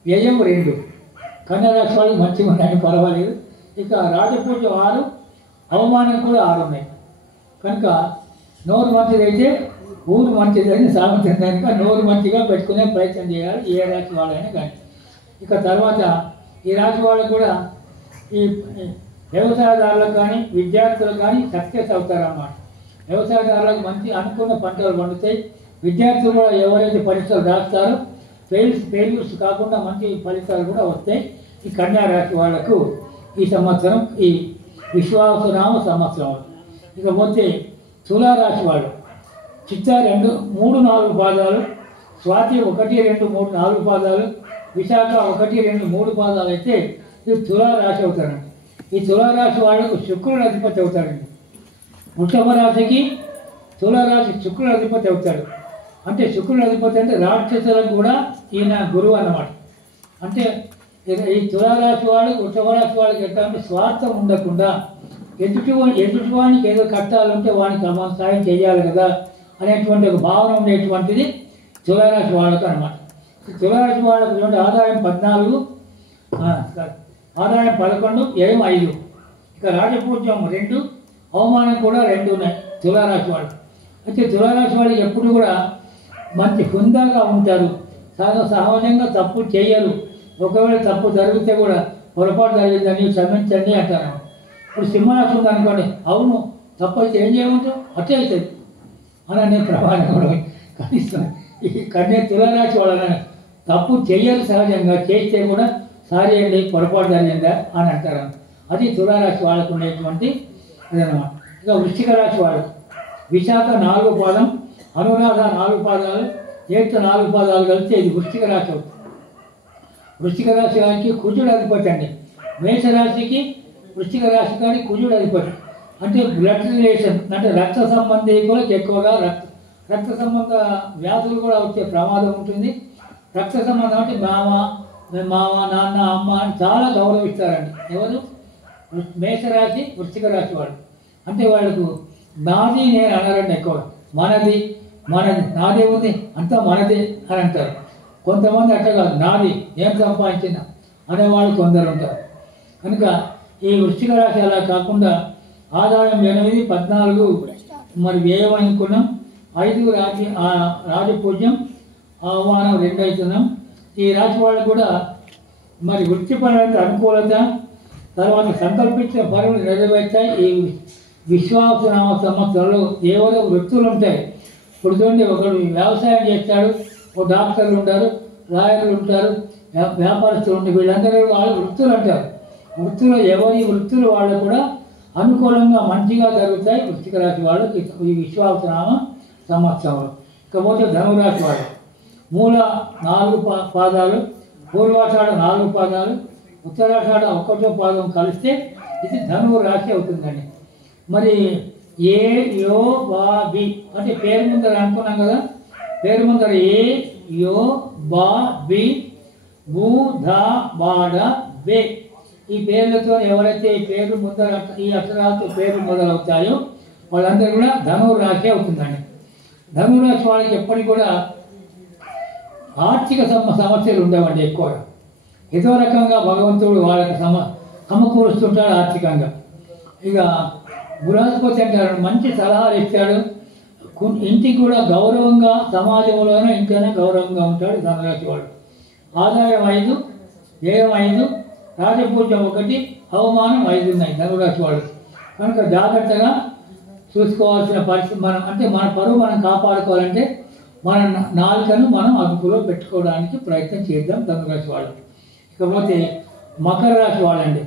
వ్యయం 2. కన్యారాశి వాళ్ళు మంచిగా ఉన్నాయని పర్వాలేదు. ఇక రాజపూజ 6, అవమానం కూడా 6 ఉన్నాయి. కనుక నోరు మంచిదైతే ఊరు మంచిదని సామెత కనుక నోరు మంచిగా పెట్టుకునే ప్రయత్నం చేయాలి ఏ రాశి వాళ్ళైనా కానీ. ఇక తర్వాత ఈ రాశి వాళ్ళు కూడా ఈ వ్యవసాయదారులకు కానీ విద్యార్థులకు కానీ సక్సెస్ అవుతారన్నమాట. వ్యవసాయదారులకు మంచి అనుకున్న పంటలు పండుతాయి. విద్యార్థులు కూడా ఎవరైతే పరీక్షలు రాస్తారో ఫెయిల్యూర్స్ కాకుండా మంచి ఫలితాలు కూడా వస్తాయి. ఈ కన్యా రాశి వాళ్లకు ఈ సంవత్సరం ఈ విశ్వావసునామ సంవత్సరం. ఇకపోతే తులారాశి వాడు చిత్త 2, 3, 4 పాదాలు, స్వాతి 1, 2, 3, 4 పాదాలు, విశాఖ 1, 2, 3 పాదాలు అయితే ఇది తులారాశి అవుతారండి. ఈ తులారాశి వాళ్ళకు శుక్రుడు అధిపతి అవుతాడండి. వృషభ రాశికి తులారాశి శుక్రుడు అధిపతి అవుతాడు. అంటే శుక్రుడు అధిపతి అంటే రాక్షసులకు కూడా ఈయన గురువు అన్నమాట. అంటే ఈ తులారాశి వాడు వృషభ రాశి వాళ్ళకి ఎట్లా అంటే స్వార్థం ఉండకుండా ఎదుటివానికి ఏదో కట్టాలంటే వానికి మనం సాయం చేయాలి కదా అనేటువంటి ఒక భావన ఉండేటువంటిది తులారాశి వాళ్ళకు అనమాట. తులారాశి వాళ్ళకు ఆదాయం 14, ఆదాయం 11, వ్యయం 5. ఇక రాజపూజ్యం 2, అవమానం కూడా 2 ఉన్నాయి తులారాశి వాళ్ళు. అయితే తులారాశి వాళ్ళకి ఎప్పుడు కూడా మంచి హుందాగా ఉంటారు. సహజంగా తప్పు చేయరు. ఒకవేళ తప్పు జరిగితే కూడా పొరపాటు జరిగిందని క్షమించండి అంటారు. ఇప్పుడు సింహరాశి ఉంది అనుకోండి, అవును తప్పు అయితే ఏం చేయమంటావు, అట్టే అవుతుంది అని అనే ప్రమాణం కూడా కనిపిస్తుంది. ఈ కన్య తులారాశి వాళ్ళ తప్పు చెయ్యరు, సహజంగా చేస్తే కూడా సారీ అండి పొరపాటు జరిగిందా అని అంటారు. అది తులారాశి వాళ్ళకు ఉండేటువంటి అదనమాట. ఇక వృశ్చిక రాశి వాడు విశాఖ 4 పాదం, అనురాధ 4 పాదాలు, ఏట 4 పాదాలు కలిస్తే ఇది వృశ్చిక రాశి అవుతుంది. వృశ్చిక రాశి వారికి కుజుడు అధిపతి అండి. మేషరాశికి వృశ్చిక రాశి కానీ కుజుడు అధిపతి. అంటే బ్లడ్ రిలేషన్ అంటే రక్త సంబంధికులకు ఎక్కువగా రక్త సంబంధ వ్యాధులు కూడా వచ్చే ప్రమాదం ఉంటుంది. రక్త సంబంధం అంటే మామ, నాన్న, అమ్మ అని చాలా గౌరవిస్తారండి. ఎవరు? మేషరాశి వృశ్చిక రాశి వాళ్ళు. అంటే వాళ్ళకు నాది నేను అనరండి ఎక్కువ. మనది నాదే ఉంది అంతా మనదే అని అంటారు. కొంతమంది అట్లా కాదు, నాది నేను సంపాదించిన అనేవాళ్ళు కొందరు ఉంటారు. కనుక ఈ వృశ్చిక రాశి అలా కాకుండా ఆదాయం 8, 14 మరి వ్యయం అనుకున్నాం, 5 రాజపూజ్యం, అవమానం 2 అవుతున్నాం. ఈ రాశి వాళ్ళు కూడా మరి వృత్తిపరమైన అనుకూలత, తర్వాత సంకల్పించిన పనులు నెరవేర్చాయి. ఈ విశ్వావసునామ సంవత్సరంలో ఏవో వృత్తులు ఉంటాయి. ఇప్పుడు చూడండి, ఒకడు వ్యవసాయం చేస్తాడు, ఒక డాక్టర్లు ఉంటారు, లాయర్లు ఉంటారు, వ్యాపారస్తులు ఉంటారు. వీళ్ళందరూ వాళ్ళు వృత్తులు అంటారు. వృత్తులు ఎవరి వృత్తులు వాళ్ళు కూడా అనుకూలంగా మంచిగా జరుగుతాయి వృశ్చిక రాశి వాళ్ళు ఈ విశ్వావసునామ సంవత్సరంలో. ఇకపోతే ధనురాశి వాళ్ళు మూల 4 పాదాలు, పూర్వాషాఢ 4 పాదాలు, ఉత్తరాషాఢ 1వ పాదం కలిస్తే ఇది ధనువు రాశి అవుతుందండి. మరి ఏ యో బా బి అంటే పేరు ముందర అనుకున్నాం కదా, పేరు ముందర ఏ యో బా బి భూ ధా బాడ బే ఈ పేర్లతో ఎవరైతే ఈ పేరు ముందర ఈ అక్షరాలతో పేరు మొదలవుతాయో వాళ్ళందరూ కూడా ధనువు రాశి అవుతుందండి. ధనువు రాశి వాళ్ళకి ఎప్పటికి కూడా ఆర్థిక సమస్యలు ఉండవండి ఎక్కువగా. ఏదో రకంగా భగవంతుడు వాళ్ళకి సమకూరుస్తుంటాడు ఆర్థికంగా. ఇక బృహస్పతి అంటారు, మంచి సలహాలు ఇస్తాడు. ఇంటికి కూడా గౌరవంగా, సమాజంలోనే ఇంకైనా గౌరవంగా ఉంటాడు ధనురాశి వాడు. ఆదాయం 5, వ్యయం 5, రాజపూజ్యం 1, అవమానం 5 ఉన్నాయి ధనురాశి వాడు. కనుక జాగ్రత్తగా చూసుకోవాల్సిన పరిస్థితి. మనం అంటే మన పరువు మనం కాపాడుకోవాలంటే మన నాలుకను మనం అదుపులో పెట్టుకోవడానికి ప్రయత్నం చేద్దాం ధనురాశి వాళ్ళు. ఇకపోతే మకర రాశి వాళ్ళండి.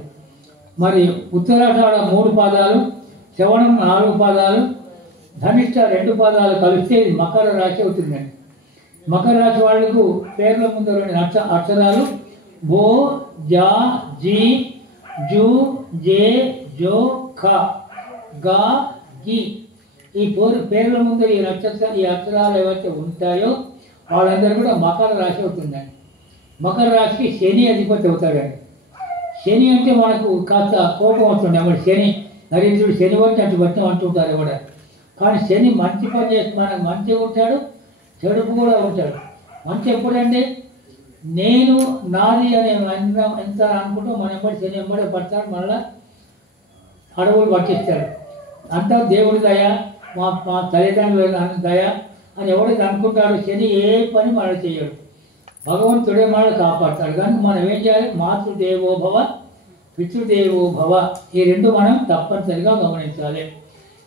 మరి ఉత్తరాషాఢ 3 పాదాలు, శ్రవణం 4 పాదాలు, ధనిష్ట 2 పాదాలు కలిస్తే ఇది మకర రాశి అవుతుందండి. మకర రాశి వాళ్లకు పేర్ల ముందర అక్షరాలు బో, జా, జీ, జూ, జే, జో, ఖ, గా, గి. ఈ పేర్ల ముందర ఈ అక్షరాలు ఏవైతే ఉంటాయో వాళ్ళందరూ కూడా మకర రాశి అవుతుందండి. మకర రాశికి శని అధిపతి అవుతాడండి. శని అంటే మనకు కాస్త కోపం వస్తుంది. అప్పుడు శని నరేంద్రుడు శని బట్టి అటు బట్టి అంటుంటారు కూడా. కానీ శని మంచి పని చేసి మనకు మంచిగా ఉంటాడు, చెడుపు కూడా ఉంటాడు. మంచి ఎప్పుడండి నేను నాది అనే ఎంత అనుకుంటూ మన ఎంబడి శని ఎంబడి పడతాడు, మళ్ళా అడవులు పట్టిస్తాడు. అంతా దేవుడి దయ, మా తల్లిదండ్రుల దయ అని ఎవరికి అనుకుంటాడు. శని ఏ పని మనం చేయడు, భగవంతుడే మనం కాపాడతాడు. కానీ మనం ఏం చేయాలి? మాతృదేవో భవ, పితృదేవో భవ, ఈ 2 మనం తప్పనిసరిగా గమనించాలి.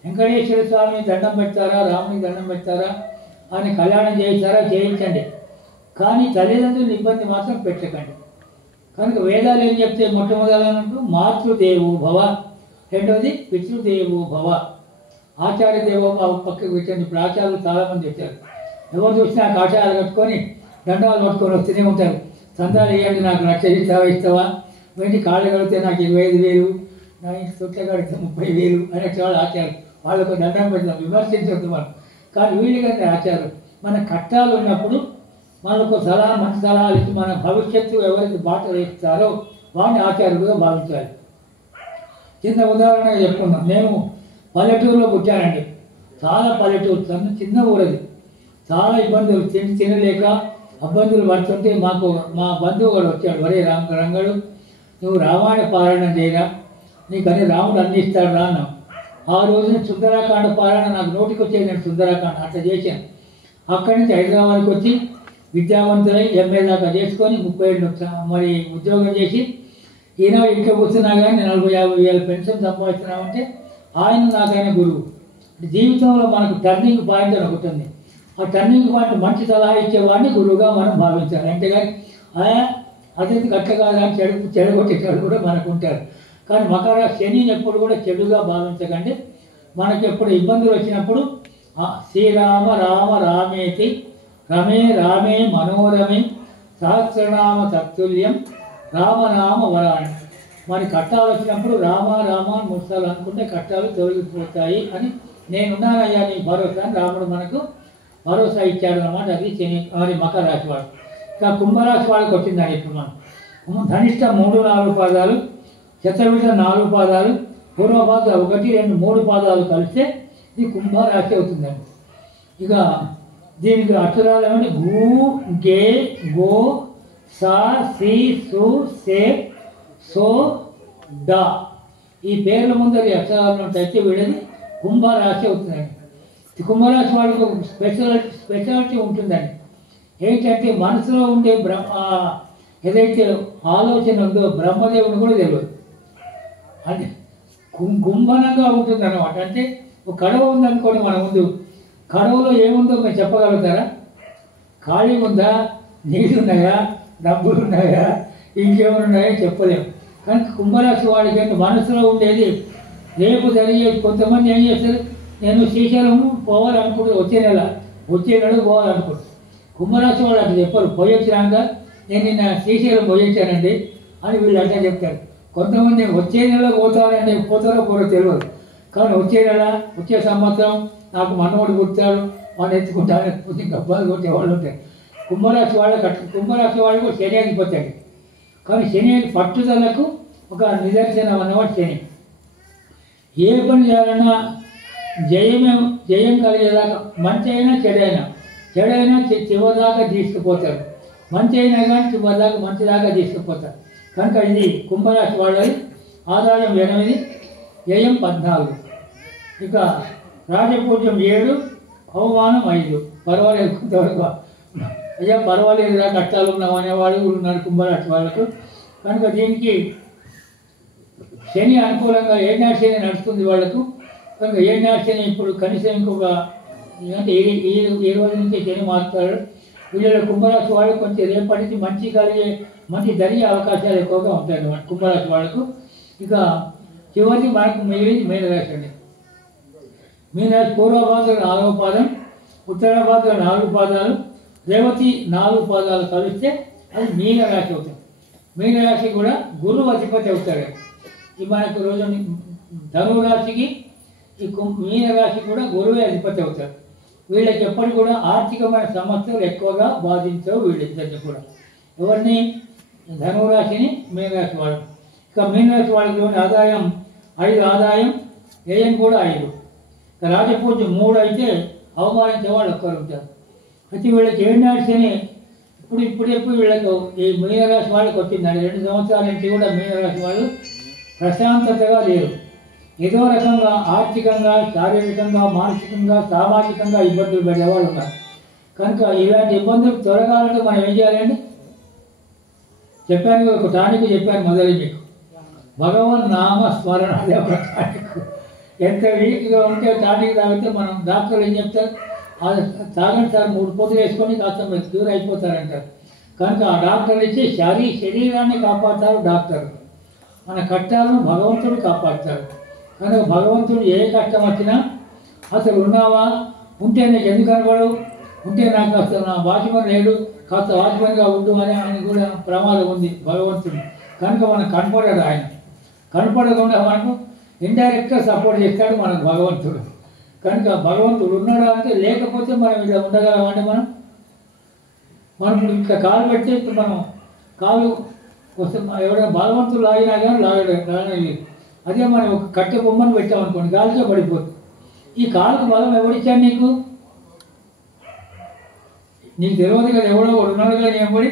వెంకటేశ్వర స్వామి దండం పెడతారా, రామునికి దండం పెడతారా అని కళ్యాణం చేయిస్తారా, చేయించండి. కానీ తల్లిదండ్రులు ఇబ్బంది మాత్రం పెట్టకండి. కనుక వేదాలు ఏం చెప్తే మొట్టమొదలంటూ మాతృదేవో భవ, రెండోది పితృదేవో భవ, ఆచార్య దేవో భవ పక్కకు పెట్టండి. ఇప్పుడు ఆచార్యులు చాలామంది వచ్చారు, ఎవరు చూసినా కాషాయాలు కట్టుకొని దండాలు పట్టుకొని వస్తూనే ఉంటారు. చందాలు వేయండి, నాకు 1,00,000 ఇస్తావా, వెంటి కాళ్ళు కడితే నాకు 25,000, నా ఇంటి తొట్ల కడితే 30,000 అనేవాళ్ళు ఆచార్యులు. వాళ్ళకు దండం పెడతాం, విమర్శించద్దు మనం. కానీ వీళ్ళు కంటే ఆచార్యులు మన కట్టాలు ఉన్నప్పుడు మనకు సలహా, మంచి సలహాలు ఇచ్చి మన భవిష్యత్తు ఎవరికి బాట వేస్తారో వాడిని ఆచార్యులుగా భావించాలి. చిన్న ఉదాహరణగా చెప్పుకున్నాం. నేను పల్లెటూరులో పుట్టానండి, చాలా పల్లెటూరు, చిన్న ఊరది. చాలా ఇబ్బందులు, తినలేక ఇబ్బందులు పడుతుంటే మాకు మా బంధువు కూడా వచ్చాడు, వరే రంగడు నువ్వు రామాయణ పారాయణ చేయరా, నీకు అని రాముడు అందిస్తాడు రా అన్నాం. ఆ రోజున సుందరాకాండ పారాయణ నాకు నోటికి వచ్చేది, నేను సుందరాకాండ అట్లా చేశాను. అక్కడి నుంచి హైదరాబాద్కి వచ్చి విద్యావంతులై ఎంఏ దాకా చేసుకొని 30 ఏళ్ళు మరి ఉద్యోగం చేసి ఈనాడు ఇంట్లో కూర్చున్నా కానీ 40-50 వేల పెన్షన్ సంపాదిస్తున్నామంటే నాకైనా గురువు. జీవితంలో మనకు టర్నింగ్ పాయింట్ అని ఒకటి ఉంది. ఆ టర్నింగ్ పాయింట్ మంచి సలహా ఇచ్చేవాడిని గురువుగా మనం భావించాలి. అంతేగాని అది గట్ల కాదని చెడగొట్టేవాళ్ళు కూడా మనకు ఉంటారు. కానీ మకర శనిని ఎప్పుడు కూడా చెడుగా భావించకండి. మనకి ఎప్పుడు ఇబ్బందులు వచ్చినప్పుడు శ్రీరామ రామ రామేతి రమే రామే మనోరమే సహస్రనామ తత్తుల్యం రామనామ వరాణి. మరి కట్టాలు వచ్చినప్పుడు రామ రామ అని ముస్తాలు అనుకుంటే కట్టాలు తొలగిపోతాయి అని నేనున్నానయ్యా నీ భరోసా అని రాముడు మనకు భరోసా ఇచ్చాడు అన్నమాట. అది శని మరి మకర రాశి వాడు. ఇంకా కుంభరాశి వాళ్ళకి వచ్చిందని ఇప్పుడు మనం ధనిష్ట 3-4 పాదాలు, శతవిధ 4 పాదాలు, పూర్వపాద 1, 2, 3 పాదాలు కలిస్తే ఇది కుంభరాశి అవుతుందండి. ఇక దీనికి అక్షరాలు ఏమంటే గు గే గో సా సి సు సే సో డా, ఈ పేర్ల ముందరి అక్షరాలు అయితే వీడది కుంభరాశి అవుతుందండి. కుంభరాశి వాళ్ళకు స్పెషాలిటీ ఉంటుందండి. ఏంటంటే మనసులో ఉండే ఏదైతే ఆలోచన ఉందో బ్రహ్మదేవుని కూడా తెలియదు. అంటే గుంభనంగా ఉంటుంది అన్నమాట. అంటే ఒక కడవ ఉందనుకోండి మన ముందు, కడవలో ఏముందో మీరు చెప్పగలుగుతారా? ఖాళీ ఉందా, నీళ్ళు ఉన్నాయా, డబ్బులు ఉన్నాయా, ఇంకేమైనా ఉన్నాయో చెప్పలేము. కానీ కుంభరాశి వాళ్ళకి ఏంటి మనసులో ఉండేది రేపు జరిగే. కొంతమంది ఏం చేస్తారు, నేను శ్రీశైలం పోవాలనుకుంటే వచ్చే నెల పోవాలనుకుంటాను. కుంభరాశి వాళ్ళు అట్లా చెప్పరు. పోయొచ్చినాక నేను నిన్న శ్రీశైలం పోయొచ్చానండి అని వీళ్ళు అట్లా చెప్తారు. కొంతమంది నేను వచ్చే నెల పోతానండి, పోతారో పోరో తెలియదు. కానీ వచ్చే సంవత్సరం నాకు మనవడు పుట్టాడు, వాడు ఎత్తుకుంటాను గబ్బాలు కొట్టేవాళ్ళు ఉంటారు. కుంభరాశి వాళ్ళకు శని అధిపతాడు. కానీ శని పట్టుదలకు ఒక నిదర్శనం అన్నమాట శని. ఏ పని చేయాలన్నా జయం కలిగేదాకా, మంచి అయినా చెడైనా చివరిదాకా తీసుకుపోతారు. మంచి అయినా కానీ చివరిదాకా మంచిదాకా తీసుకుపోతారు. కనుక ఇది కుంభరాశి వాళ్ళది. ఆదాయం 8, వ్యయం 14. ఇక రాజపూజ్యం 7, అవమానం 5. పర్వాలేదు, కొంతవరకు అయ్యా పర్వాలేదు రా కట్టాలు ఉన్నాం అనేవాళ్ళు ఉన్నారు కుంభరాశి వాళ్ళకు. కనుక దీనికి శని అనుకూలంగా ఏనాడు శని నడుస్తుంది వాళ్ళకు. కనుక ఏనాడు శని ఇప్పుడు కనీసం ఇంకొక అంటే ఈ రోజు నుంచి శని మారుతాడు. వీళ్ళ కుంభరాశి వాళ్ళు కొంచెం రేపటికి మంచి జరిగే అవకాశాలు ఎక్కువగా ఉంటాయి అన్నమాట కుంభరాశి వాళ్ళకు. ఇక చివరికి మనకు మిగిలింది మీనరాశి అండి. మీనరాశి పూర్వభాద్ర 4వ పాదం, ఉత్తరాభాద్ర 4 పాదాలు, రేవతి 4 పాదాలు కలిస్తే అది మీనరాశి అవుతుంది. మీనరాశి కూడా గురువు అధిపతి అవుతాడు. ఈ మనకు రోజు ధనురాశికి ఈ మీనరాశి కూడా గురువే అధిపతి అవుతాడు. వీళ్ళకి ఎప్పటికి కూడా ఆర్థికమైన సమస్యలు ఎక్కువగా బాధించవు వీళ్ళిద్దరిని కూడా. ఎవరిని? ధనురాశిని, మీనరాశి వాళ్ళు. ఇక మీనరాశి వాళ్ళకి ఆదాయం 5 ఆదాయం, వ్యయం కూడా 5. రాజపూజ్యం 3 అయితే అవమానించే వాళ్ళు ఒక్కరు ఉంటారు. అయితే వీళ్ళకి ఏనాడు శని ఇప్పుడు వీళ్ళకు ఈ మీనరాశి వాళ్ళకి వచ్చిందండి. 2 సంవత్సరాల నుంచి కూడా మీనరాశి వాళ్ళు ప్రశాంతతగా లేరు. ఏదో రకంగా ఆర్థికంగా, శారీరకంగా, మానసికంగా, సామాజికంగా ఇబ్బందులు పడేవాళ్ళు ఉన్నారు. కనుక ఇలాంటి ఇబ్బందులు తొలగాలంటే మనం ఏం చేయాలండి? చెప్పాను, ఒక టానిక్ చెప్పాను మొదలు మీకు, భగవన్ నామ స్మరణ. అదే ఒక టానిక్. ఎంత వీక్గా ఉంటే టానిక్ తాగితే మనం డాక్టర్లు ఏం చెప్తారు, తాగండి సార్ 3 పూటలు వేసుకొని కాస్త మీరు క్యూర్ అయిపోతారంటారు. కనుక ఆ డాక్టర్లు ఇచ్చి శరీరాన్ని కాపాడతారు డాక్టర్లు. మన కట్టాలను భగవంతుడు కాపాడతాడు. కనుక భగవంతుడు ఏ కష్టం వచ్చినా అసలు ఉన్నావా, ఉంటే నీకు ఎందుకు కనపడవు, ఉంటే నాకు అసలు నా వాచ్మన్ లేడు, కాస్త వాచ్మన్గా ఉండు అని ఆయన కూడా ప్రమాదం ఉంది భగవంతుడు. కనుక మనకు కనపడాడు ఆయన. కనపడకుండా మనకు ఇండైరెక్ట్గా సపోర్ట్ చేస్తాడు మనకు భగవంతుడు. కనుక భగవంతుడు ఉన్నాడా అంటే, లేకపోతే మనం ఇలా ఉండగలమంటే మనం ఇట్లా కాలు పెట్టి మనం కాలు వస్తే ఎవరైనా బలవంతులు లాగినా కానీ లాగలేదు. అదే మనం ఒక కట్టె బొమ్మను పెట్టామనుకోండి, గాలితో పడిపోతుంది. ఈ కాలుకు బలం ఎవరిచ్చాడు నీకు? నీకు తెలియదు కదా, ఎవడో ఒకడు ఉన్నాడు కదా ఏమడి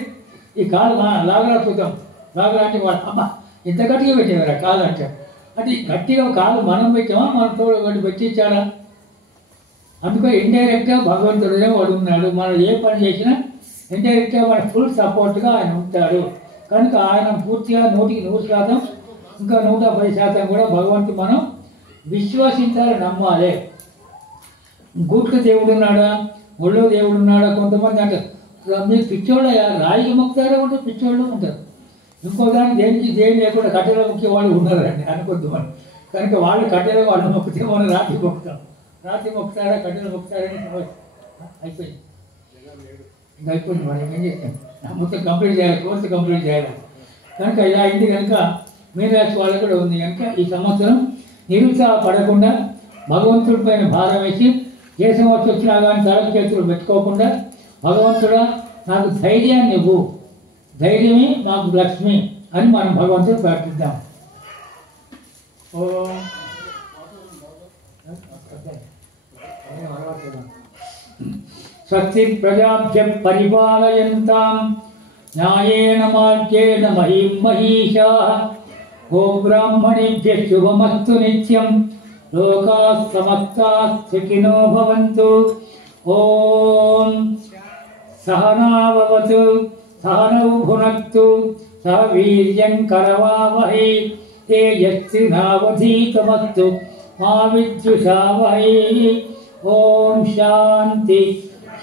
ఈ కాలు లాగలా చూద్దాం, లాగలా అంటే వాడు అమ్మ ఇంత గట్టిగా పెట్టేవారు కాలు అంటే. అంటే గట్టిగా కాలు మనం పెట్టామా, మన తోడు వాడు పెట్టించాడా? అందుకే ఇండైరెక్ట్గా భగవంతుడే వాడు ఉన్నాడు. మనం ఏ పని చేసినా ఇండైరెక్ట్గా మన ఫుల్ సపోర్ట్గా ఆయన ఉంటాడు. కనుక ఆయన పూర్తిగా 100% ఇంకా 110% కూడా భగవంతుడు మనం విశ్వసించాలి, నమ్మాలి. గూట్ల దేవుడు ఉన్నాడా, ఒళ్ళో దేవుడు ఉన్నాడా? కొంతమంది అంటే మీరు పిచ్చోళ్ళు రాయికి మొక్కుతారే ఉంటారు, పిచ్చోళ్ళు ఉంటారు. ఇంకో దాన్ని దేని లేకుండా కట్టెలో మొక్కే వాళ్ళు ఉన్నారండి అనుకోద్దు మనం. కనుక వాళ్ళు కట్టెలో వాళ్ళు మొక్కితే మనం రాత్రి మొక్కుతాం. రాత్రి మొక్కుతారా, కట్టెలు మొక్కుతారని అయిపోయింది. ఇంకా అయిపోయింది. మనం ఏం చేస్తాం, మొత్తం కంప్లీట్ చేయాలి, కోర్సు కంప్లీట్ చేయాలి. కనుక ఇలా అయింది. కనుక మీనరాశి వాళ్ళు కూడా ఉంది. కనుక ఈ సంవత్సరం నిరుత్సాహపడకుండా భగవంతుడి పైన భారం వేసి ఏ సంవత్సరం వచ్చినా కానీ తలకు చేతులు పెట్టుకోకుండా, భగవంతుడా నాకు ధైర్యాన్ని ఇవ్వు, ధైర్యమే మాకు లక్ష్మి అని మనం భగవంతుడు ప్రార్థిద్దాం. స్వస్తి ప్రజాభ్య పరిపాలయంతాం న్యాయేన మార్గేణ మహిం మహీషాః. ఓం బ్రాహ్మణేభ్యః శుభమస్తు నిత్యం. లోకాః సమస్తాః సుఖినో భవంతు. ఓం సహనావవతు సహనౌ భునక్తు సహ వీర్యం కరవావహై తేజస్వినావధీతమస్తు మా విద్విషావహై. ఓం శాంతి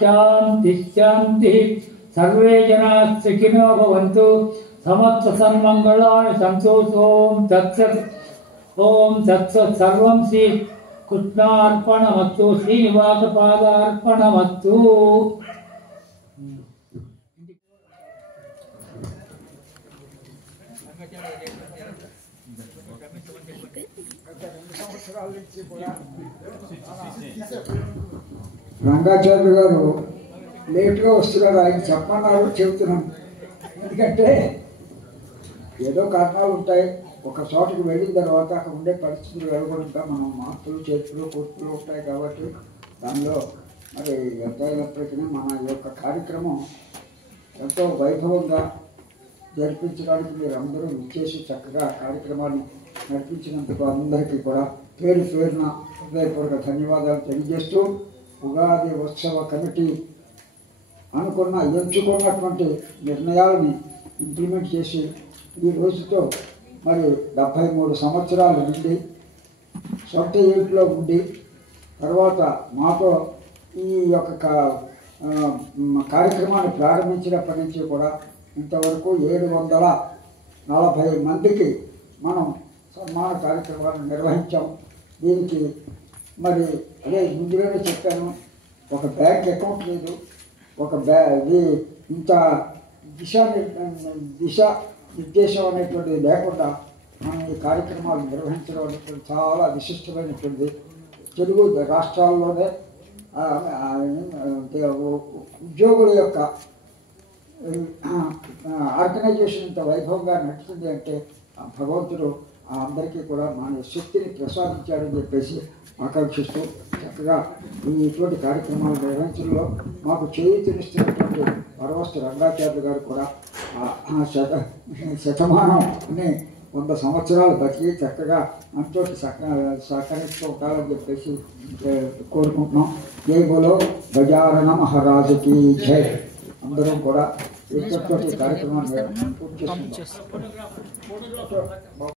శాంతి శాంతి. సర్వే జనాః సుఖినో భవంతు. సమస్త సన్మంగళాని సంతు. ఓం తత్సత్. ఓం తత్సత్. సర్వం శ్రీ కృష్ణార్పణమస్తు, శ్రీనివాసపాదార్పణమస్తు. రంగాచార్యులు గారు లేట్గా వస్తున్నారు. ఆయన చెప్పన్నారు, చెబుతున్నాను. ఎందుకంటే ఏదో కారణాలు ఉంటాయి. ఒక చోటుకు వెళ్ళిన తర్వాత అక్కడ ఉండే పరిస్థితులు వెళ్ళకుండా మనం మార్పులు చేతులు కూర్పులు ఉంటాయి. కాబట్టి దానిలో మరి ఎంత అయినప్పటికీ మన యొక్క కార్యక్రమం ఎంతో వైభవంగా జరిపించడానికి మీరు అందరూ ఇచ్చేసి చక్కగా కార్యక్రమాన్ని నడిపించినందుకు అందరికీ కూడా పేరు పేరున హృదయపూర్వక ధన్యవాదాలు తెలియజేస్తూ, ఉగాది ఉత్సవ కమిటీ ఎంచుకున్నటువంటి నిర్ణయాలని ఇంప్లిమెంట్ చేసి ఈ రోజుతో మరి 73 సంవత్సరాలు నుండి సొంత ఇంట్లో ఉండి తర్వాత మాతో ఈ యొక్క కార్యక్రమాన్ని ప్రారంభించినప్పటి నుంచి కూడా ఇంతవరకు 740 మందికి మనం సన్మాన కార్యక్రమాలను నిర్వహించాం. దీనికి మరి అదే ముందుగానే చెప్పాను, ఒక బ్యాంక్ అకౌంట్ లేదు, ఒక ఇంత దిశానిర్దేశం అనేటువంటిది లేకుండా మనం ఈ కార్యక్రమాలు నిర్వహించడం అనేటువంటి చాలా విశిష్టమైనటువంటిది. తెలుగు రాష్ట్రాల్లోనే ఉద్యోగుల యొక్క ఆర్గనైజేషన్ ఇంత వైభవంగా నడుస్తుంది అంటే భగవంతుడు అందరికీ కూడా మన శక్తిని ప్రసాదించాడని చెప్పేసి ఆకాంక్షిస్తూ చక్కగా ఇటువంటి కార్యక్రమాలు నిర్వహించడంలో మాకు చేయూతనిస్తున్నటువంటి పరవస్తు రంగాచార్యులు గారు కూడా శతమానం 100 సంవత్సరాలు బతికి చక్కగా అంతో సహకరిస్తూ ఉంటారని చెప్పేసి కోరుకుంటున్నాం. జై బోలో గజానన మహారాజుకి జై. అందరం కూడా కార్యక్రమాన్ని పూర్తి చేస్తున్నాం.